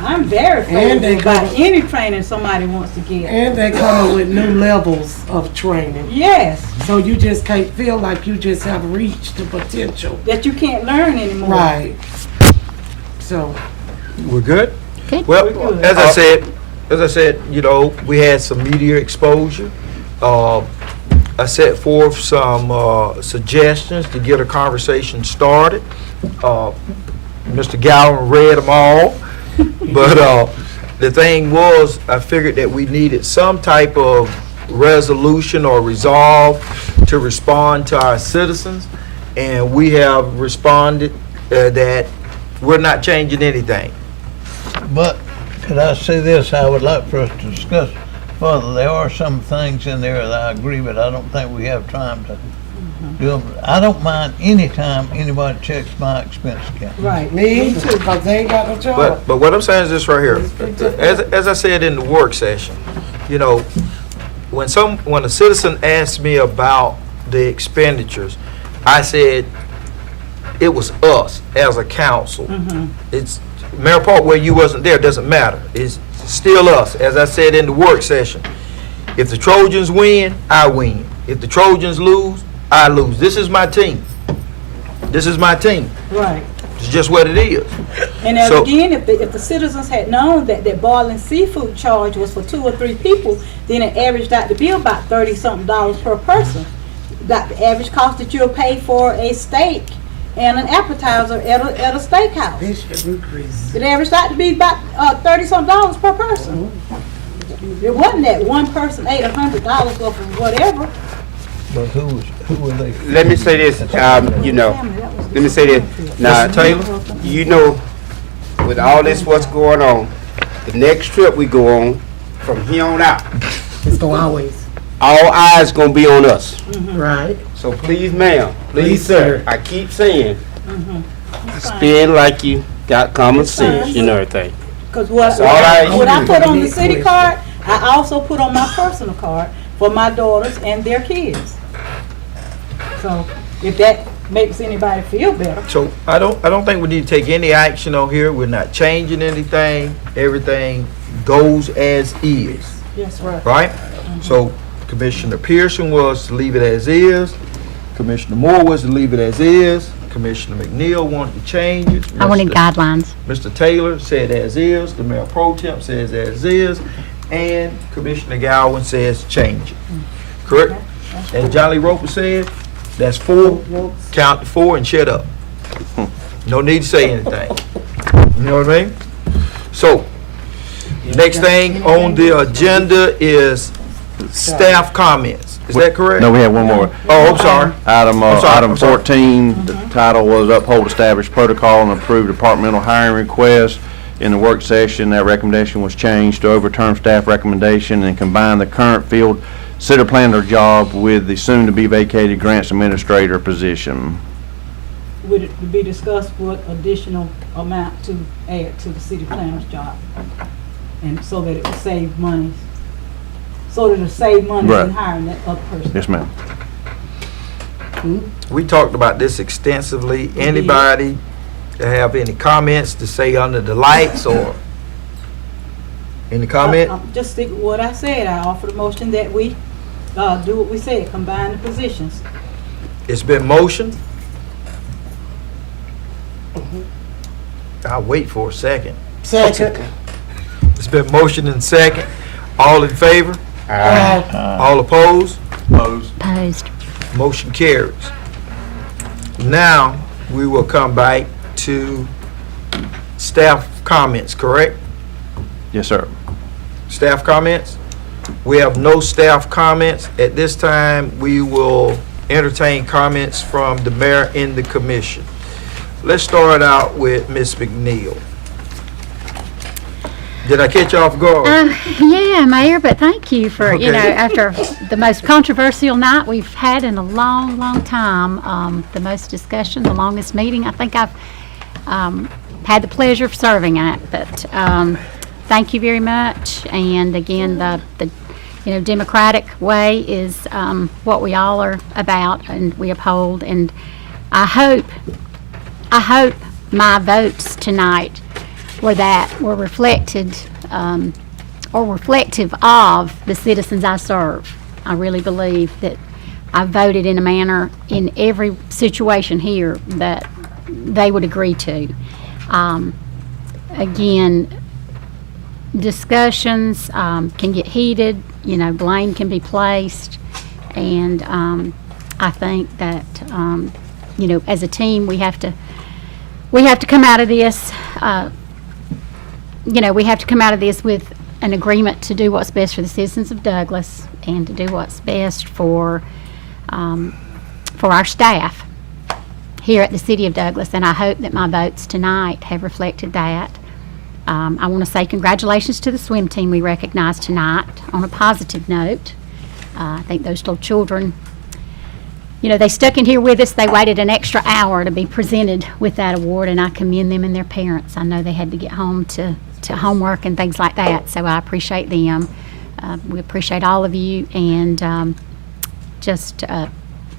I'm very favorable about any training somebody wants to get. And they come with new levels of training. Yes, So you just can't feel like you just have reached the potential. that you can't learn anymore. Right. So, We're good? Good. Well, good. as I said, you know, we had some media exposure. I set forth some suggestions to get a conversation started. Mr. Galvin read them all. But the thing was, I figured that we needed some type of resolution or resolve to respond to our citizens. And we have responded that we're not changing anything. But could I say this? I would like for us to discuss further. There are some things in there that I agree with. I don't think we have time to do them. I don't mind any time anybody checks my expense account. Right. me too, because they ain't got no job. But what I'm saying is this right here. As I said in the work session, you know, when a citizen asked me about the expenditures, I said it was us as a council. It's Mayor Park, where you wasn't there, doesn't matter. It's still us. As I said in the work session, if the Trojans win, I win. If the Trojans lose, I lose. This is my team. This is my team. Right. It's just what it is. And as So- again, if the citizens had known that boiling seafood charge was for 2 or 3 people, then it averaged out to be about $30-something per person. That the average cost that you'll pay for a steak and an appetizer at a steakhouse. This should increase. It averaged out to be about $30-something per person. It wasn't that one person ate $100 worth of whatever. But who were they? Let me say this, you know, let me say this. Now, Mr. Taylor? you know, with all this what's going on, the next trip we go on, from here on out, It's gonna always. all eyes gonna be on us. Right. So please, ma'am, please, Please, sir, sir. I keep saying, spend like you got common sense, you know everything. Because what That's all I I put on the Big city question. card, I also put on my personal card for my daughters and their kids. So if that makes anybody feel better. So I don't think we need to take any action on here. We're not changing anything. Everything goes as is, Yes, right. right? So Commissioner Pearson was to leave it as is. Commissioner Moore was to leave it as is. Commissioner McNeil wanted to change it. I wanted guidelines. Mr. Taylor said as is. The Mayor Pro Temp says as is. And Commissioner Gowan says change it. Correct? As Johnny Roper said, that's 4. Count to 4 and shut up. No need to say anything. You know what I mean? So, next thing on the agenda is staff comments. Is that correct? No, we have one more. Oh, I'm sorry. Item, I'm sorry, item I'm sorry. 14, the title was uphold established protocol and approve departmental hiring request. In the work session, that recommendation was changed to overturn staff recommendation and combine the current field city planner job with the soon-to-be vacated grants administrator position. Would it be discussed what additional amount to add to the city planner's job? And so that it would save money, so that it'll save money Right. in hiring that other person. Yes, ma'am. We talked about this extensively. Anybody have any comments to say under the lights or any comment? Just stick with what I said. I offered a motion that we do what we said, combine the positions. It's been motioned. I'll wait for a second. Second. It's been motioned and second. All in favor? All opposed? Opposed. Motion carries. Now, we will come back to staff comments, correct? Yes, sir. Staff comments? We have no staff comments. At this time, we will entertain comments from the mayor and the commission. Let's start out with Ms. McNeil. Did I catch you off guard? Yeah, Mayor, but thank you for, you know, Okay. after the most controversial night we've had in a long, long time, the most discussion, the longest meeting. I think I've had the pleasure of serving at. But thank you very much. And again, the democratic way is what we all are about, and we uphold. And I hope my votes tonight were reflected or reflective of the citizens I serve. I really believe that I voted in a manner in every situation here that they would agree to. Again, discussions can get heated, blame can be placed, and I think that, as a team, we have to come out of this, we have to come out of this with an agreement to do what's best for the citizens of Douglas and to do what's best for our staff here at the City of Douglas. And I hope that my votes tonight have reflected that. I want to say congratulations to the swim team we recognized tonight on a positive note. I think those little children, they stuck in here with us. They waited an extra hour to be presented with that award, and I commend them and their parents. I know they had to get home to homework and things like that, so I appreciate them. We appreciate all of you, and just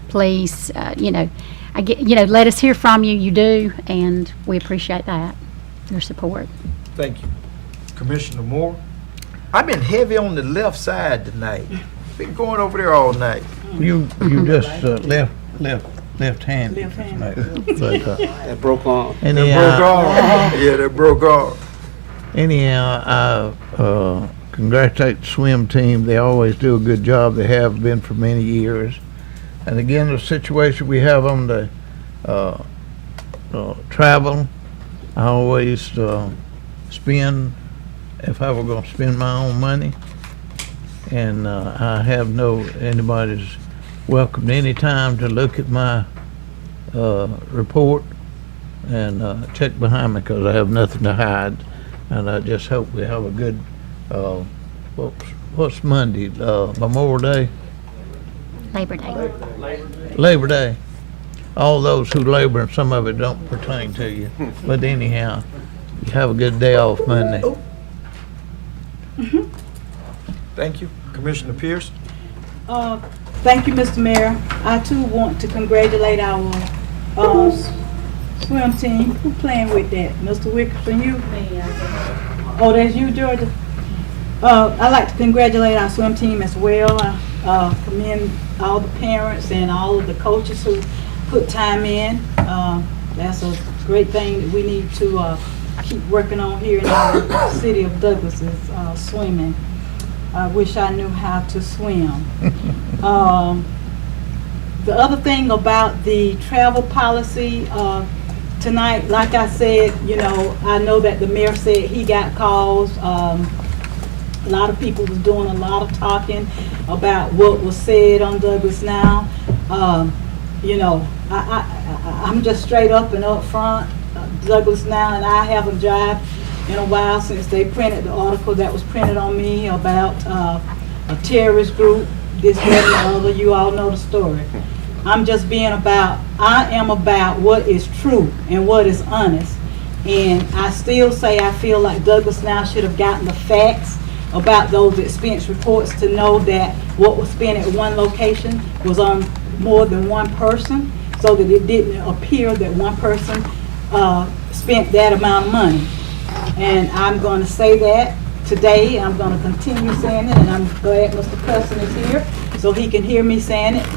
please, let us hear from you. You do, and we appreciate that, your support. Thank you. Commissioner Moore? I've been heavy on the left side tonight. Been going over there all night. You just left-handed tonight. But, That broke on. That broke off. Anyhow, I congratulate the swim team. They always do a good job. They have been for many years. And again, the situation we have on the travel, I always spend, if I were going to spend my own money. And I have anybody's welcome any time to look at my report and check behind me, because I have nothing to hide. And I just hope we have a good, what's Monday, Memorial Day? Labor Day. Labor Day. All those who labor, and some of it don't pertain to you. But anyhow, you have a good day off Monday. Thank you. Commissioner Pierce? Thank you, Mr. Mayor. I too want to congratulate our swim team. Who playing with that? Mr. Wickerson, you? Oh, that's you, Georgia? I'd like to congratulate our swim team as well. I commend all the parents and all of the coaches who put time in. That's a great thing that we need to keep working on here in the City of Douglas is swimming. I wish I knew how to swim. The other thing about the travel policy, tonight, like I said, I know that the mayor said he got calls. A lot of people was doing a lot of talking about what was said on Douglas Now. I'm just straight up and up front. Douglas Now, and I haven't jived in a while since they printed the article that was printed on me about a terrorist group, this, that, and the other. You all know the story. I am about what is true and what is honest. And I still say I feel like Douglas Now should have gotten the facts about those expense reports to know that what was spent at one location was on more than one person, so that it didn't appear that one person spent that amount of money. And I'm going to say that today. I'm going to continue saying it, and I'm glad Mr. Cusson is here so he can hear me saying it.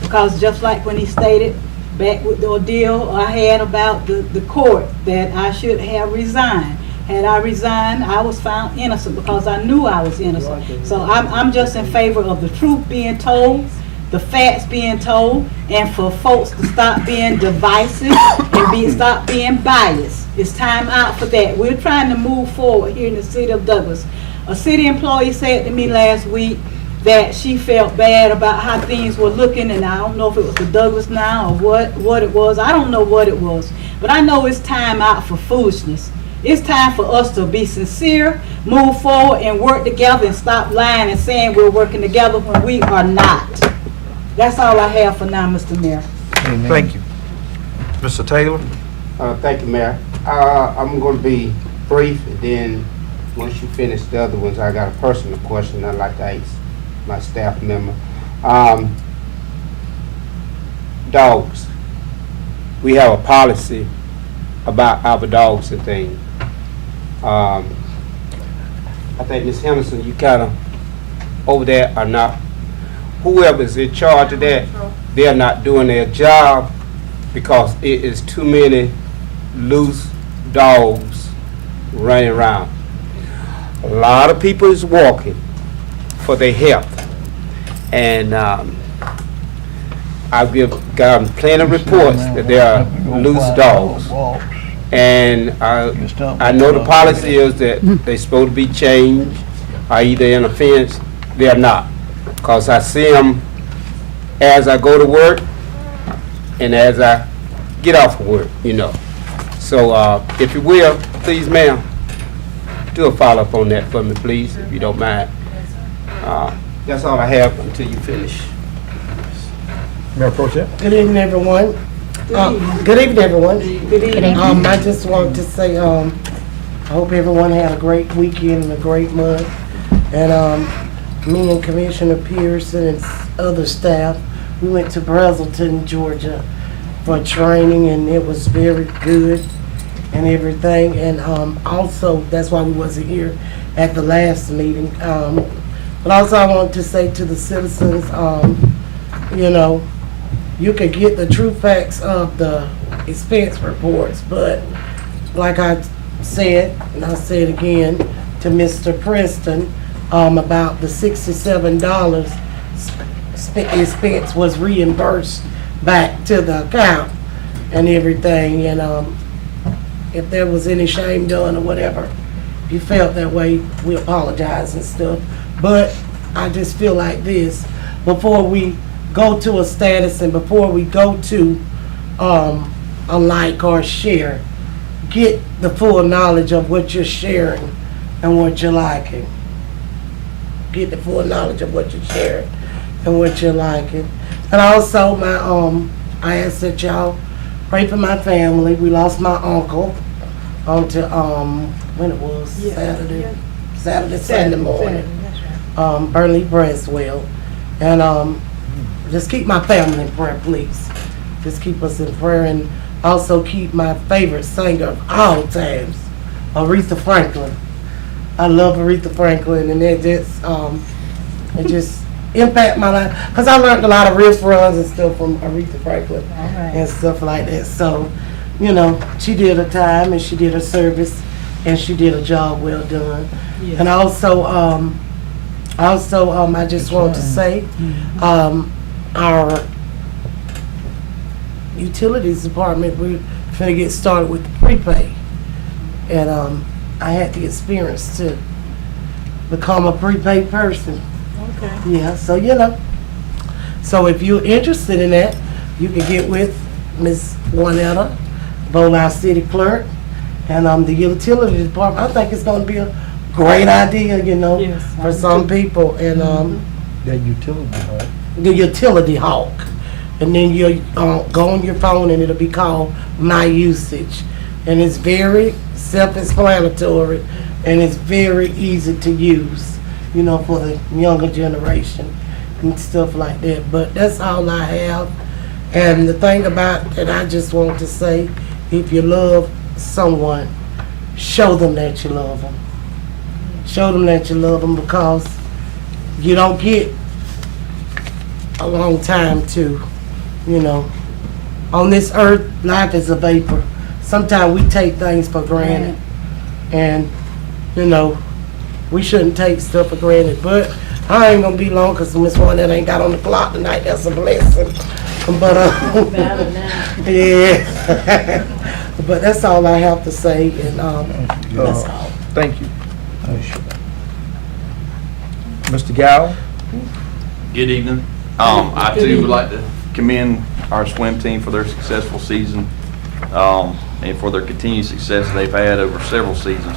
Because just like when he stated back with the ordeal I had about the court, that I should have resigned. Had I resigned, I was found innocent because I knew I was innocent. So I'm just in favor of the truth being told, the facts being told, and for folks to stop being divisive and stop being biased. It's time out for that. We're trying to move forward here in the City of Douglas. A city employee said to me last week that she felt bad about how things were looking, and I don't know if it was the Douglas Now or what it was. I don't know what it was, but I know it's time out for foolishness. It's time for us to be sincere, move forward, and work together, and stop lying and saying we're working together when we are not. That's all I have for now, Mr. Mayor. Thank you. Mr. Taylor? Thank you, Mayor. I'm going to be brief, and then once you finish the other ones, I got a personal question I'd like to ask my staff member. Dogs. We have a policy about our dogs and things. I think Ms. Henderson, you kind of over there are not, whoever's in charge of that, they're not doing their job because it is too many loose dogs running around. A lot of people is walking for their health, and I've gotten plenty of reports that there are loose dogs. And I know the policy is that they're supposed to be changed, or either in a fence. They're not, because I see them as I go to work and as I get off of work, you know. So if you will, please, ma'am, do a follow-up on that for me, please, if you don't mind. That's all I have until you finish. Mayor Pro Tem. Good evening, everyone. Good evening, everyone. Good evening. I just wanted to say, I hope everyone had a great weekend and a great month. And me and Commissioner Pearson and other staff, we went to Brazelton, Georgia for training, and it was very good and everything. And also, that's why we wasn't here at the last meeting. But also I want to say to the citizens, you know, you can get the true facts of the expense reports, but like I said, and I'll say it again to Mr. Preston, about the $67 expense was reimbursed back to the account and everything. And if there was any shame done or whatever, if you felt that way, we apologize and stuff. But I just feel like this, before we go to a status and before we go to a like or a share, get the full knowledge of what you're sharing and what you're liking. Get the full knowledge of what you're sharing and what you're liking. And also, I ask that y'all pray for my family. We lost my uncle onto when it was Saturday, Sunday morning. Burnley Braswell, and just keep my family in prayer, please. Just keep us in prayer, and also keep my favorite singer of all times, Aretha Franklin. I love Aretha Franklin, and it just impact my life, because I learned a lot of riff runs and stuff from Aretha Franklin and stuff like that. So, you know, she did her time and she did her service and she did a job well done. Yes. And also, I just want to say, our utilities department, we're gonna get started with the prepay, and I had the experience to become a prepaid person. Okay. Yeah, so you know. So if you're interested in that, you can get with Ms. Juanetta, Bolivar City Clerk, and the utility department. I think it's going to be a great idea, you know, Yes, for some people. And That utility, right? the utility hawk, and then you go on your phone and it'll be called My Usage, and it's very self-explanatory and it's very easy to use, you know, for the younger generation and stuff like that. But that's all I have. And the thing about that, I just want to say, if you love someone, show them that you love them. Show them that you love them, because you don't get a long time to, you know. On this earth, life is a vapor. Sometimes we take things for granted. And, you know, we shouldn't take stuff for granted. But I ain't gonna be long, because Miss One that ain't got on the clock tonight. That's a blessing. But yeah. But that's all I have to say, and that's all. Thank you. Mr. Gow? Good evening. I too would like to commend our swim team for their successful season, and for their continued success they've had over several seasons.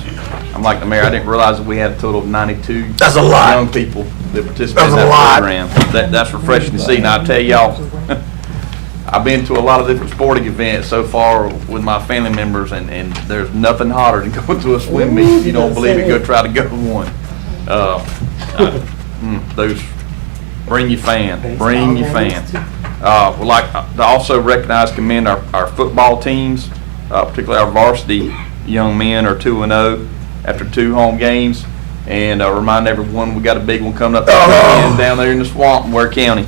I'm like the mayor, I didn't realize that we had a total of 92 That's a lot. young people that participated in that program. That's refreshing to see. Now I tell y'all, I've been to a lot of different sporting events so far with my family members, and there's nothing hotter than going to a swim meet. If you don't believe it, go try to go to one. Those, bring your fan, bring your fan. We'd like to also recognize, commend our football teams, particularly our varsity young men are 2-0 after 2 home games. And remind everyone we got a big one coming up this weekend down there in the swamp in Ware County.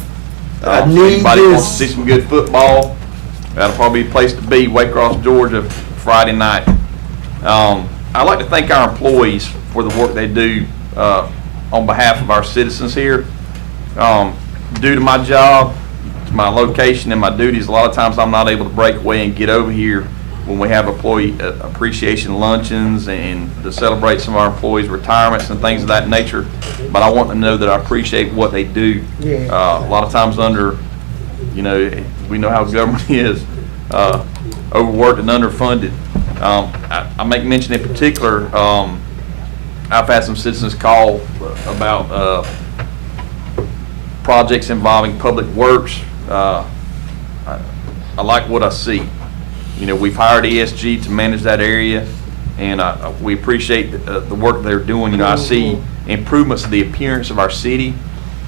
So anybody wants to see some good football, that'll probably be a place to be, Waycross, Georgia, Friday night. I'd like to thank our employees for the work they do on behalf of our citizens here. Due to my job, to my location and my duties, a lot of times I'm not able to break away and get over here when we have employee appreciation luncheons and to celebrate some of our employees' retirements and things of that nature. But I want them to know that I appreciate what they do. A lot of times under, we know how government is, overworked and underfunded. I make mention in particular, I've had some citizens call about projects involving public works. I like what I see. We've hired ESG to manage that area, and we appreciate the work they're doing. I see improvements in the appearance of our city.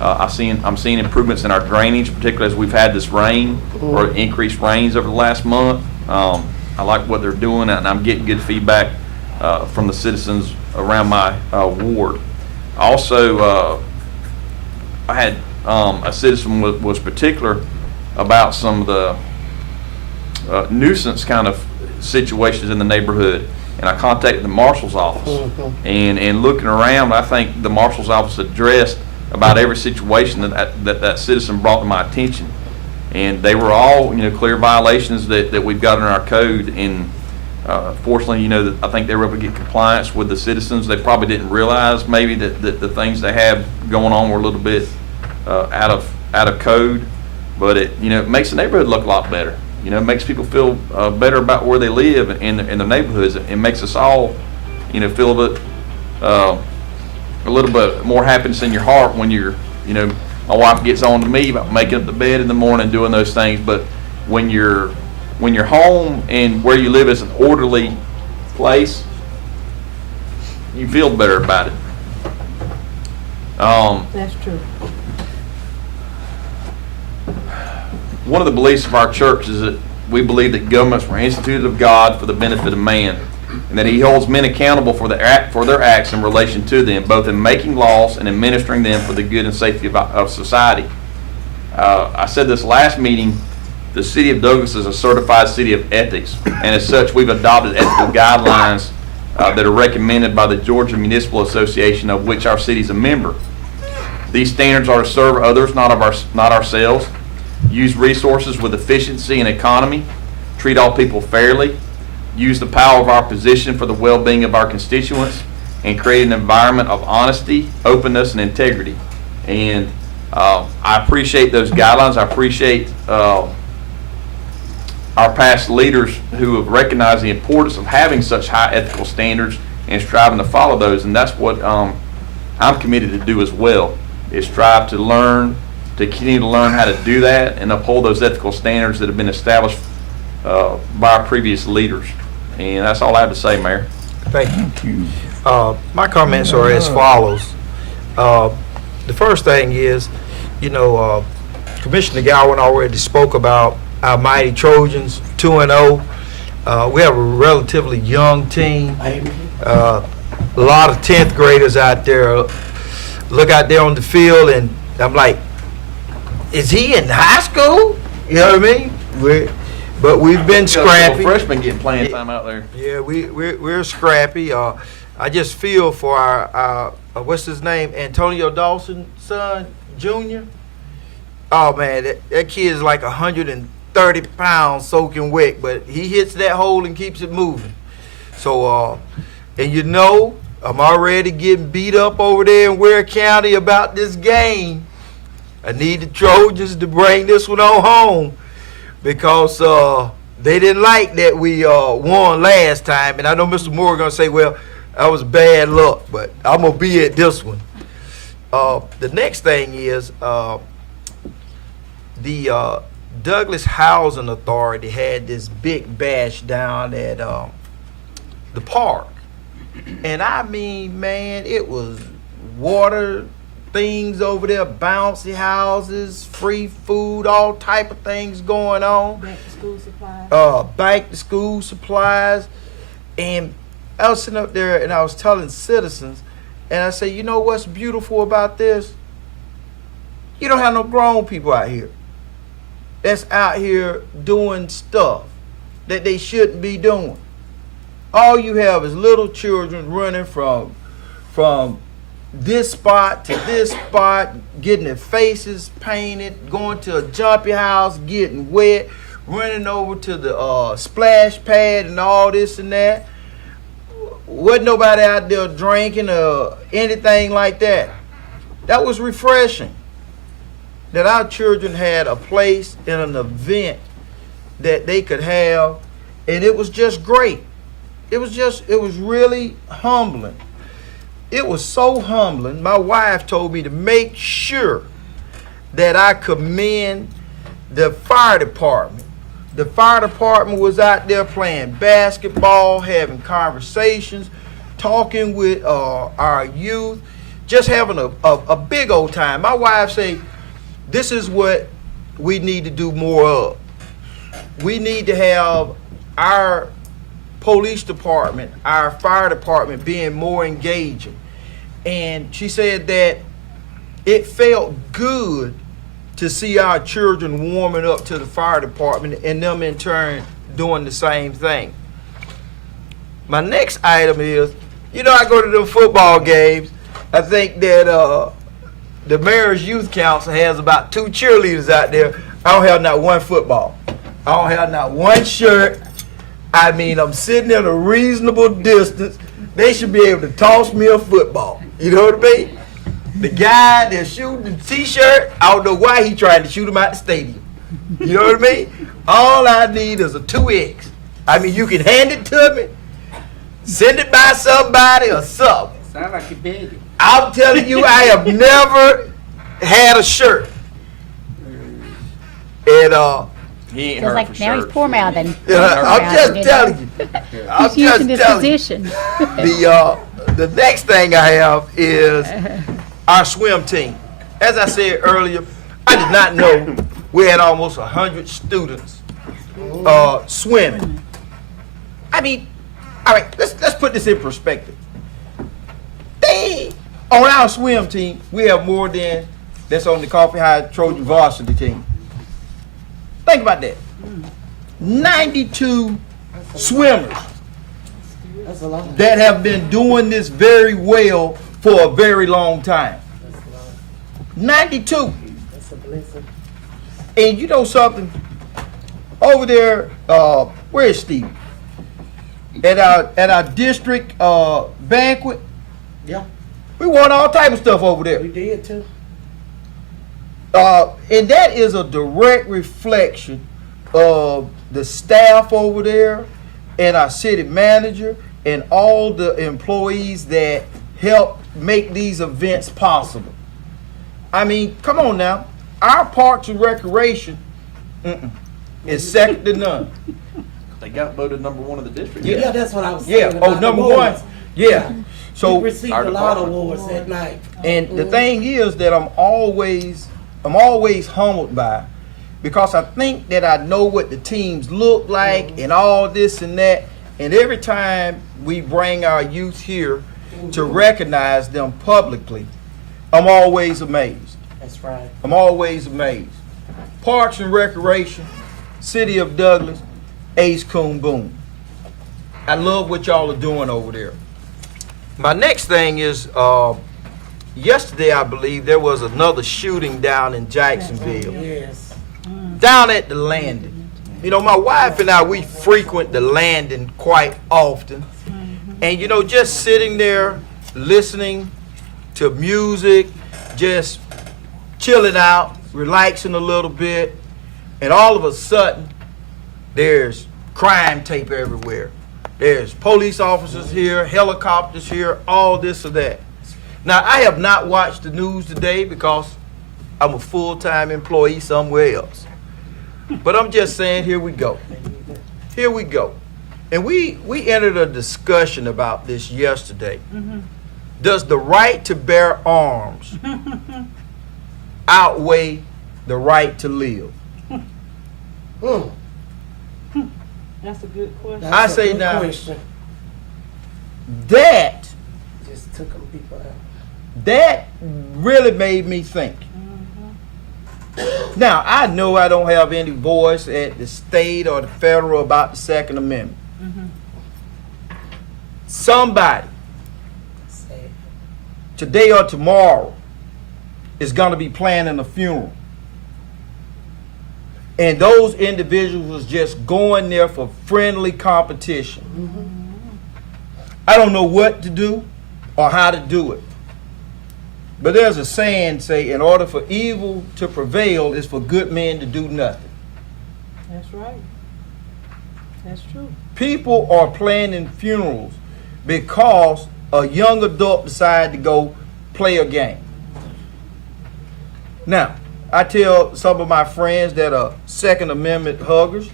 I'm seeing improvements in our drainage, particularly as we've had this rain or increased rains over the last month. I like what they're doing, and I'm getting good feedback from the citizens around my ward. Also, I had a citizen was particular about some of the nuisance kind of situations in the neighborhood, and I contacted the marshal's office. And looking around, I think the marshal's office addressed about every situation that citizen brought to my attention, and they were all clear violations that we've got in our code. And fortunately, I think they were able to get compliance with the citizens. They probably didn't realize maybe that the things they had going on were a little bit out of code, but it makes the neighborhood look a lot better. It makes people feel better about where they live in the neighborhoods. It makes us all, feel a little bit more happiness in your heart when you're, my wife gets on to me about making up the bed in the morning, doing those things. But when you're home and where you live is an orderly place, you feel better about it. That's true. One of the beliefs of our church is that we believe that governments were instituted of God for the benefit of man, and that He holds men accountable for their acts in relation to them, both in making laws and administering them for the good and safety of society. I said this last meeting, the city of Douglas is a certified city of ethics, and as such we've adopted ethical guidelines that are recommended by the Georgia Municipal Association, of which our city is a member. These standards are to serve others, not ourselves. Use resources with efficiency and economy, treat all people fairly, use the power of our position for the well-being of our constituents, and create an environment of honesty, openness, and integrity. And I appreciate those guidelines. I appreciate our past leaders who have recognized the importance of having such high ethical standards and striving to follow those. And that's what I'm committed to do as well, is strive to continue to learn how to do that and uphold those ethical standards that have been established by our previous leaders. And that's all I have to say, Mayor. Thank you. My comments are as follows. The first thing is, Commissioner Gowan already spoke about our mighty Trojans, 2-0. We have a relatively young team. A lot of 10th graders out there. Look out there on the field, and I'm like, is he in high school? You know what I mean? But we've been scrappy. Freshmen getting playing time out there. Yeah, we're scrappy. I just feel for our what's his name, Antonio Dawson's son, Junior. Oh man, that kid is like 130 pounds soaking wet, but he hits that hole and keeps it moving. So, and I'm already getting beat up over there in Ware County about this game. I need the Trojans to bring this one on home, because they didn't like that we won last time. And I know Mr. Moore going to say, well, that was bad luck, but I'm going to be at this one. The next thing is the Douglas Housing Authority had this big bash down at the park. And I mean, man, it was water things over there, bouncy houses, free food, all type of things going on. Back to school supplies. Back to school supplies. And I was sitting up there and I was telling citizens, and I say, you know what's beautiful about this? You don't have no grown people out here that's out here doing stuff that they shouldn't be doing. All you have is little children running from this spot to this spot, getting their faces painted, going to a jumpy house, getting wet, running over to the splash pad and all this and that. Wasn't nobody out there drinking or anything like that. That was refreshing. That our children had a place in an event that they could have, and it was just great. It was really humbling. It was so humbling. My wife told me to make sure that I commend the fire department. The fire department was out there playing basketball, having conversations, talking with our youth, just having a big old time. My wife say, this is what we need to do more of. We need to have our police department, our fire department being more engaging. And she said that it felt good to see our children warming up to the fire department and them in turn doing the same thing. My next item is, you know, I go to the football games. I think that the mayor's youth council has about 2 cheerleaders out there. I don't have not one football. I don't have not one shirt. I mean, I'm sitting at a reasonable distance. They should be able to toss me a football. You know what I mean? The guy that's shooting the t-shirt, I don't know why he tried to shoot him out the stadium. You know what I mean? All I need is a 2X. I mean, you can hand it to me, send it by somebody or something. Sound like you begging. I'm telling you, I have never had a shirt. And He ain't Feels hurt like for now he's sure. poor mouthing. I'm just telling you. I'm He's using just his telling you. position. The next thing I have is our swim team. As I said earlier, I did not know we had almost 100 students swimming. I mean, all right, let's put this in perspective. On our swim team, we have more than that's on the Coffee High Trojan varsity team. Think about that. 92 swimmers That's a lot. that have been doing this very well for a very long time. 92. That's a blessing. And you know something? Over there, where is Steve? At our district banquet, Yeah, we won all type of stuff over there. we did too. And that is a direct reflection of the staff over there and our city manager and all the employees that help make these events possible. I mean, come on now. Our Parks and Recreation is second to none. They got voted #1 in the district. Yeah, that's what I was saying. Yeah, about the number one. awards. Yeah. We So, received Our a lot of department. awards that night. and the thing is that I'm always humbled by, because I think that I know what the teams look like and all this and that. And every time we bring our youth here to recognize them publicly, I'm always amazed. That's right. I'm always amazed. Parks and Recreation, City of Douglas, Ace Coon Boom. I love what y'all are doing over there. My next thing is, yesterday I believe there was another shooting down in Jacksonville, Yes. down at the landing. You know, my wife and I, we frequent the landing quite often. And you know, just sitting there listening to music, just chilling out, relaxing a little bit, and all of a sudden, there's crime tape everywhere. There's police officers here, helicopters here, all this or that. Now, I have not watched the news today because I'm a full-time employee somewhere else. But I'm just saying, here we go. Here we go. And we entered a discussion about this yesterday. Does the right to bear arms outweigh the right to live? That's a good question. I say now, that Just took them people out. that really made me think. Now, I know I don't have any voice at the state or the federal about the Second Amendment. Somebody, today or tomorrow, is going to be planning a funeral. And those individuals was just going there for friendly competition. I don't know what to do or how to do it. But there's a saying, say, in order for evil to prevail, is for good men to do nothing. That's right. That's true. People are planning funerals because a young adult decided to go play a game. Now, I tell some of my friends that are Second Amendment huggers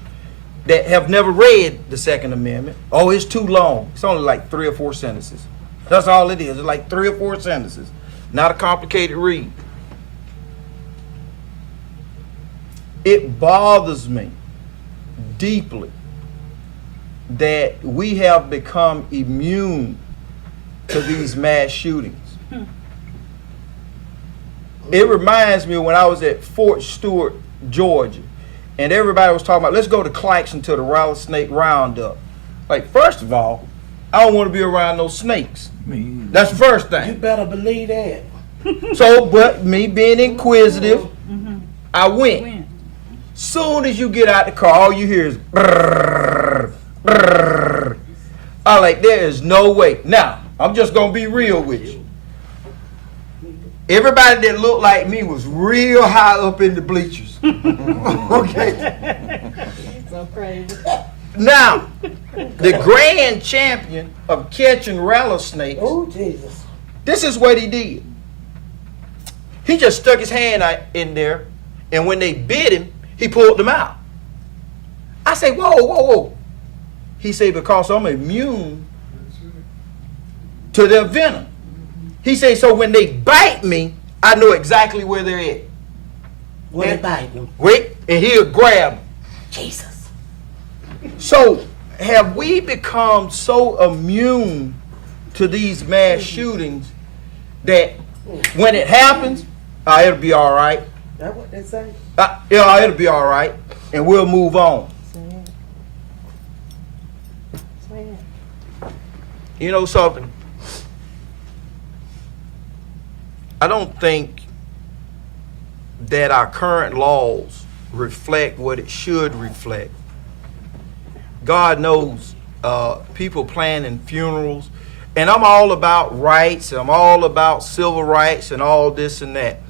that have never read the Second Amendment. Oh, it's too long. It's only like 3 or 4 sentences. That's all it is. It's like 3 or 4 sentences. Not a complicated read. It bothers me deeply that we have become immune to these mass shootings. It reminds me when I was at Fort Stewart, Georgia, and everybody was talking about, let's go to Clarkson to the rattlesnake roundup. Like, first of all, I don't want to be around those snakes. That's the first thing. You better believe that. So, but me being inquisitive, I went. Soon as you get out the car, all you hear is brrr, brrr. I'm like, there is no way. Now, I'm just going to be real with you. Everybody that looked like me was real high up in the bleachers. Okay? So crazy. Now, the grand champion of catching rattlesnakes, Oh, Jesus. this is what he did. He just stuck his hand out in there, and when they bit him, he pulled them out. I say, whoa, whoa, whoa. He said, because I'm immune to their venom. He said, so when they bite me, I know exactly where they're at. What they bite them? Wait, and he'll grab them. Jesus. So, have we become so immune to these mass shootings that when it happens, it'll be all right. That's what they say. Yeah, it'll be all right, and we'll move on. You know something? I don't think that our current laws reflect what it should reflect. God knows people planning funerals, and I'm all about rights, and I'm all about civil rights and all this and that.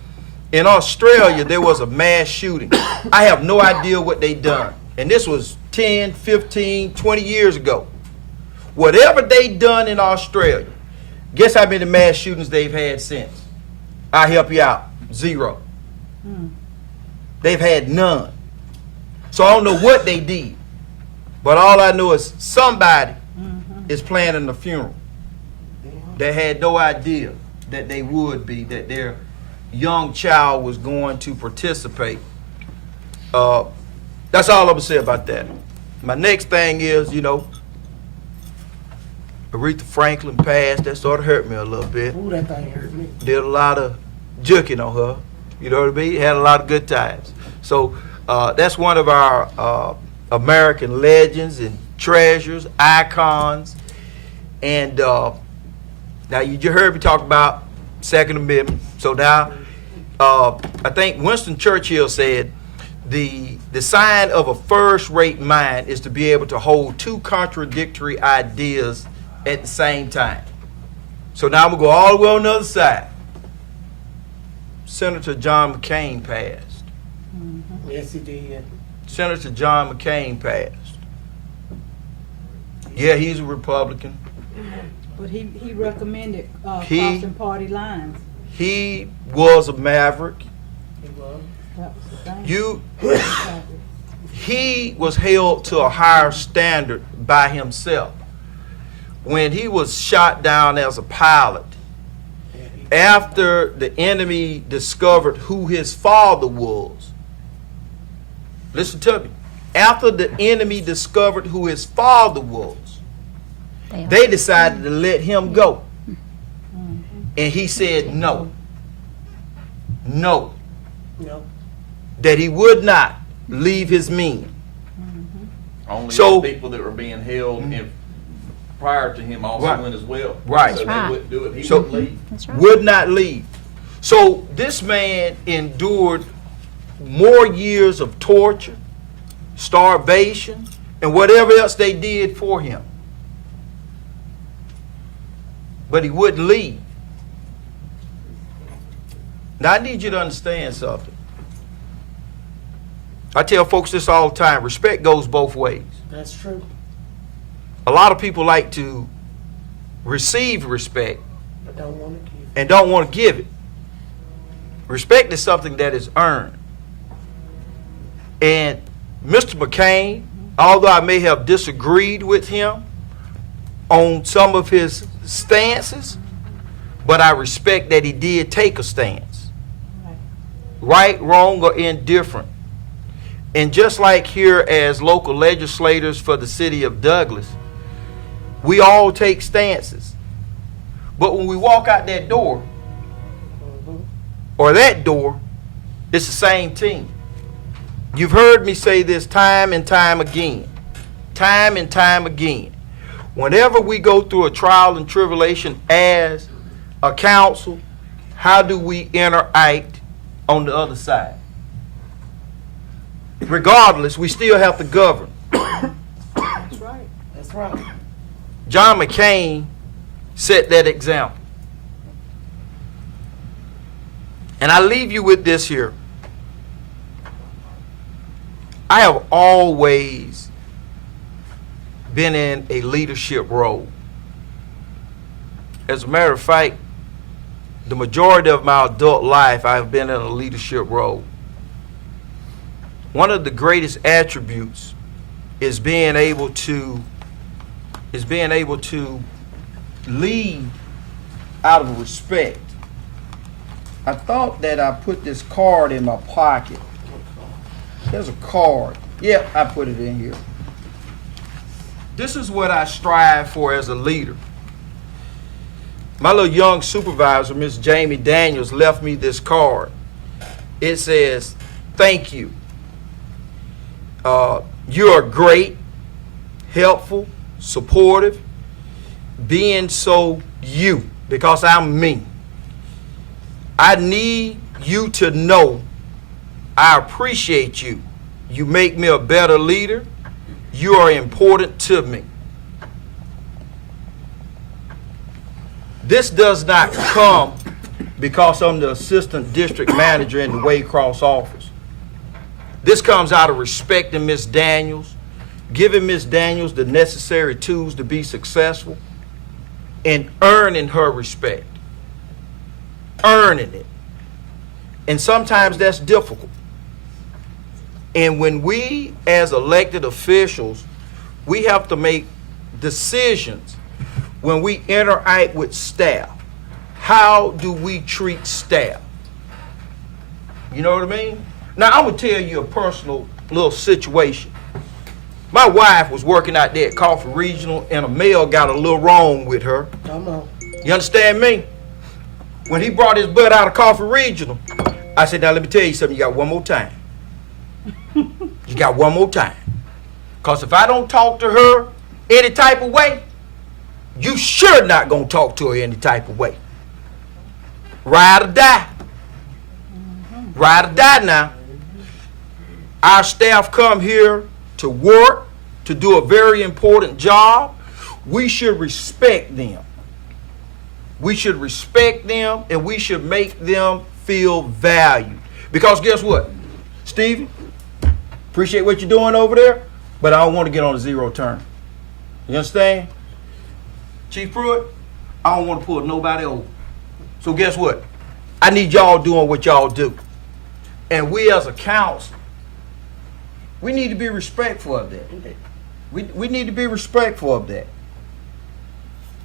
In Australia, there was a mass shooting. I have no idea what they done. And this was 10, 15, 20 years ago. Whatever they done in Australia, guess how many mass shootings they've had since? I'll help you out. 0. They've had none. So I don't know what they did. But all I know is somebody is planning a funeral. They had no idea that they would be, that their young child was going to participate. That's all I'm going to say about that. My next thing is, you know, Aretha Franklin passed. That sort of hurt me a little bit. Ooh, that thing hurt me. Did a lot of juking on her. You know what I mean? Had a lot of good times. So that's one of our American legends and treasures, icons. And now you just heard me talk about Second Amendment. So now I think Winston Churchill said the sign of a first-rate mind is to be able to hold 2 contradictory ideas at the same time. So now I'm going to go all the way on the other side. Senator John McCain passed. Yes, he did. Senator John McCain passed. Yeah, he's a Republican. But he recommended crossing party lines. He was a maverick. He was. That was the thing. he was held to a higher standard by himself. When he was shot down as a pilot, after the enemy discovered who his father was, listen to me, after the enemy discovered who his father was, they decided to let him go. And he said no. No. That he would not leave his men. Only So- the people that were being held prior to him also Right. went as well. Right. So Right. they wouldn't do it. He So- would leave. That's right. Would not leave. So this man endured more years of torture, starvation, and whatever else they did for him. But he wouldn't leave. Now I need you to understand something. I tell folks this all the time. Respect goes both ways. That's true. A lot of people like to receive respect I don't want to give. and don't want to give it. Respect is something that is earned. And Mr. McCain, although I may have disagreed with him on some of his stances, but I respect that he did take a stance. Right, wrong, or indifferent. And just like here as local legislators for the city of Douglas, we all take stances. But when we walk out that door, or that door, it's the same team. You've heard me say this time and time again. Time and time again. Whenever we go through a trial and tribulation as a council, how do we interact on the other side? Regardless, we still have to govern. That's right. That's right. John McCain set that example. And I leave you with this here. I have always been in a leadership role. As a matter of fact, the majority of my adult life, I've been in a leadership role. One of the greatest attributes is being able to lead out of respect. I thought that I put this card in my pocket. There's a card. Yep, I put it in here. This is what I strive for as a leader. My little young supervisor, Miss Jamie Daniels, left me this card. It says, "Thank you. You are great, helpful, supportive, being so you, because I'm me. I need you to know I appreciate you. You make me a better leader. You are important to me." This does not come because I'm the assistant district manager in the Waycross office. This comes out of respecting Miss Daniels, giving Miss Daniels the necessary tools to be successful, and earning her respect. Earning it. And sometimes that's difficult. And when we, as elected officials, we have to make decisions when we interact with staff. How do we treat staff? You know what I mean? Now, I'm going to tell you a personal little situation. My wife was working out there at Coffee Regional, and a male got a little wrong with her. Come on. You understand me? When he brought his butt out of Coffee Regional, I said, "Now let me tell you something. You got one more time. You got one more time. Because if I don't talk to her any type of way, you sure not going to talk to her any type of way. Ride or die. Ride or die now. Our staff come here to work, to do a very important job. We should respect them. We should respect them, and we should make them feel valued. Because guess what, Stevie? Appreciate what you're doing over there, but I don't want to get on a zero turn. You understand? Chief Pruitt, I don't want to pull nobody over. So guess what? I need y'all doing what y'all do. And we as a council, We need to be respectful of that. We need to be respectful of that.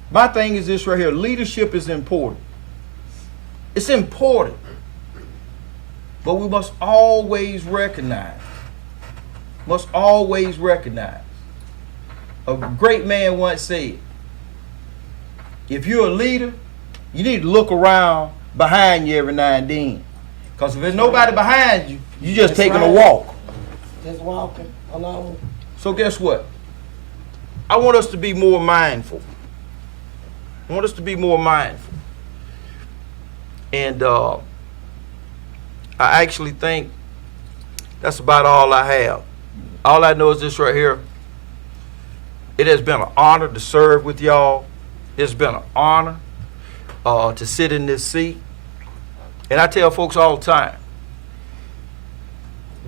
My thing is this right here. Leadership is important. It's important. But we must always recognize. A great man once said, if you're a leader, you need to look around behind you every now and then. Because if there's nobody behind you, you're just taking a walk. Just walking alone. So guess what? I want us to be more mindful. And I actually think that's about all I have. All I know is this right here. It has been an honor to serve with y'all. It's been an honor to sit in this seat. And I tell folks all the time,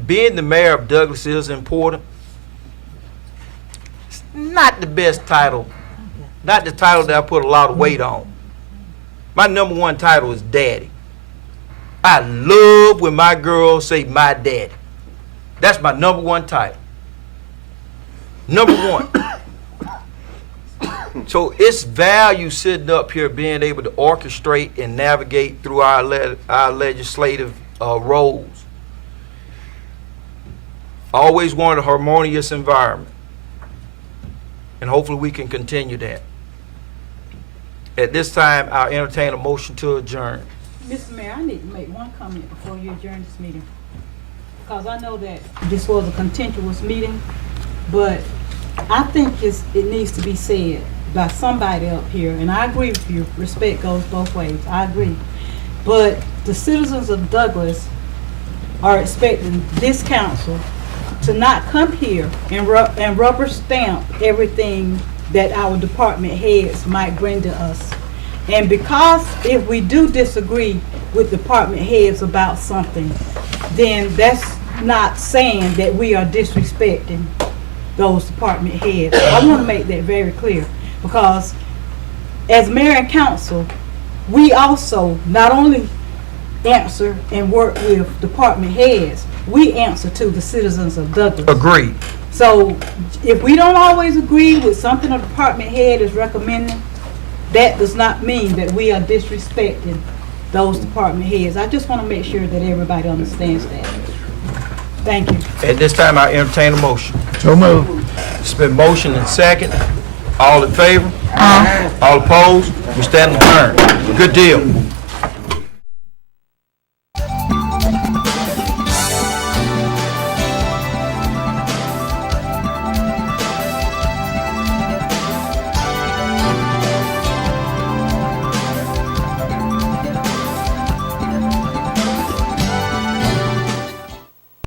being the mayor of Douglas is important. It's not the best title, not the title that I put a lot of weight on. My number one title is daddy. I love when my girls say my daddy. That's my number one title. Number one. So it's value sitting up here being able to orchestrate and navigate through our legislative roles. Always wanted a harmonious environment. And hopefully we can continue that. At this time, I'll entertain a motion to adjourn. Mr. Mayor, I need to make one comment before you adjourn this meeting. Because I know that this was a contentious meeting, but I think it needs to be said by somebody up here, and I agree with you, respect goes both ways, I agree. But the citizens of Douglas are expecting this council to not come here and rubber stamp everything that our department heads might bring to us. And because if we do disagree with department heads about something, then that's not saying that we are disrespecting those department heads. I want to make that very clear, because as mayor and council, we also not only answer and work with department heads, we answer to the citizens of Douglas. Agreed. So if we don't always agree with something a department head is recommending, that does not mean that we are disrespecting those department heads. I just want to make sure that everybody understands that. Thank you. At this time, I entertain a motion. So moved. It's been motion and second. All in favor? All opposed? We stand adjourned. Good deal.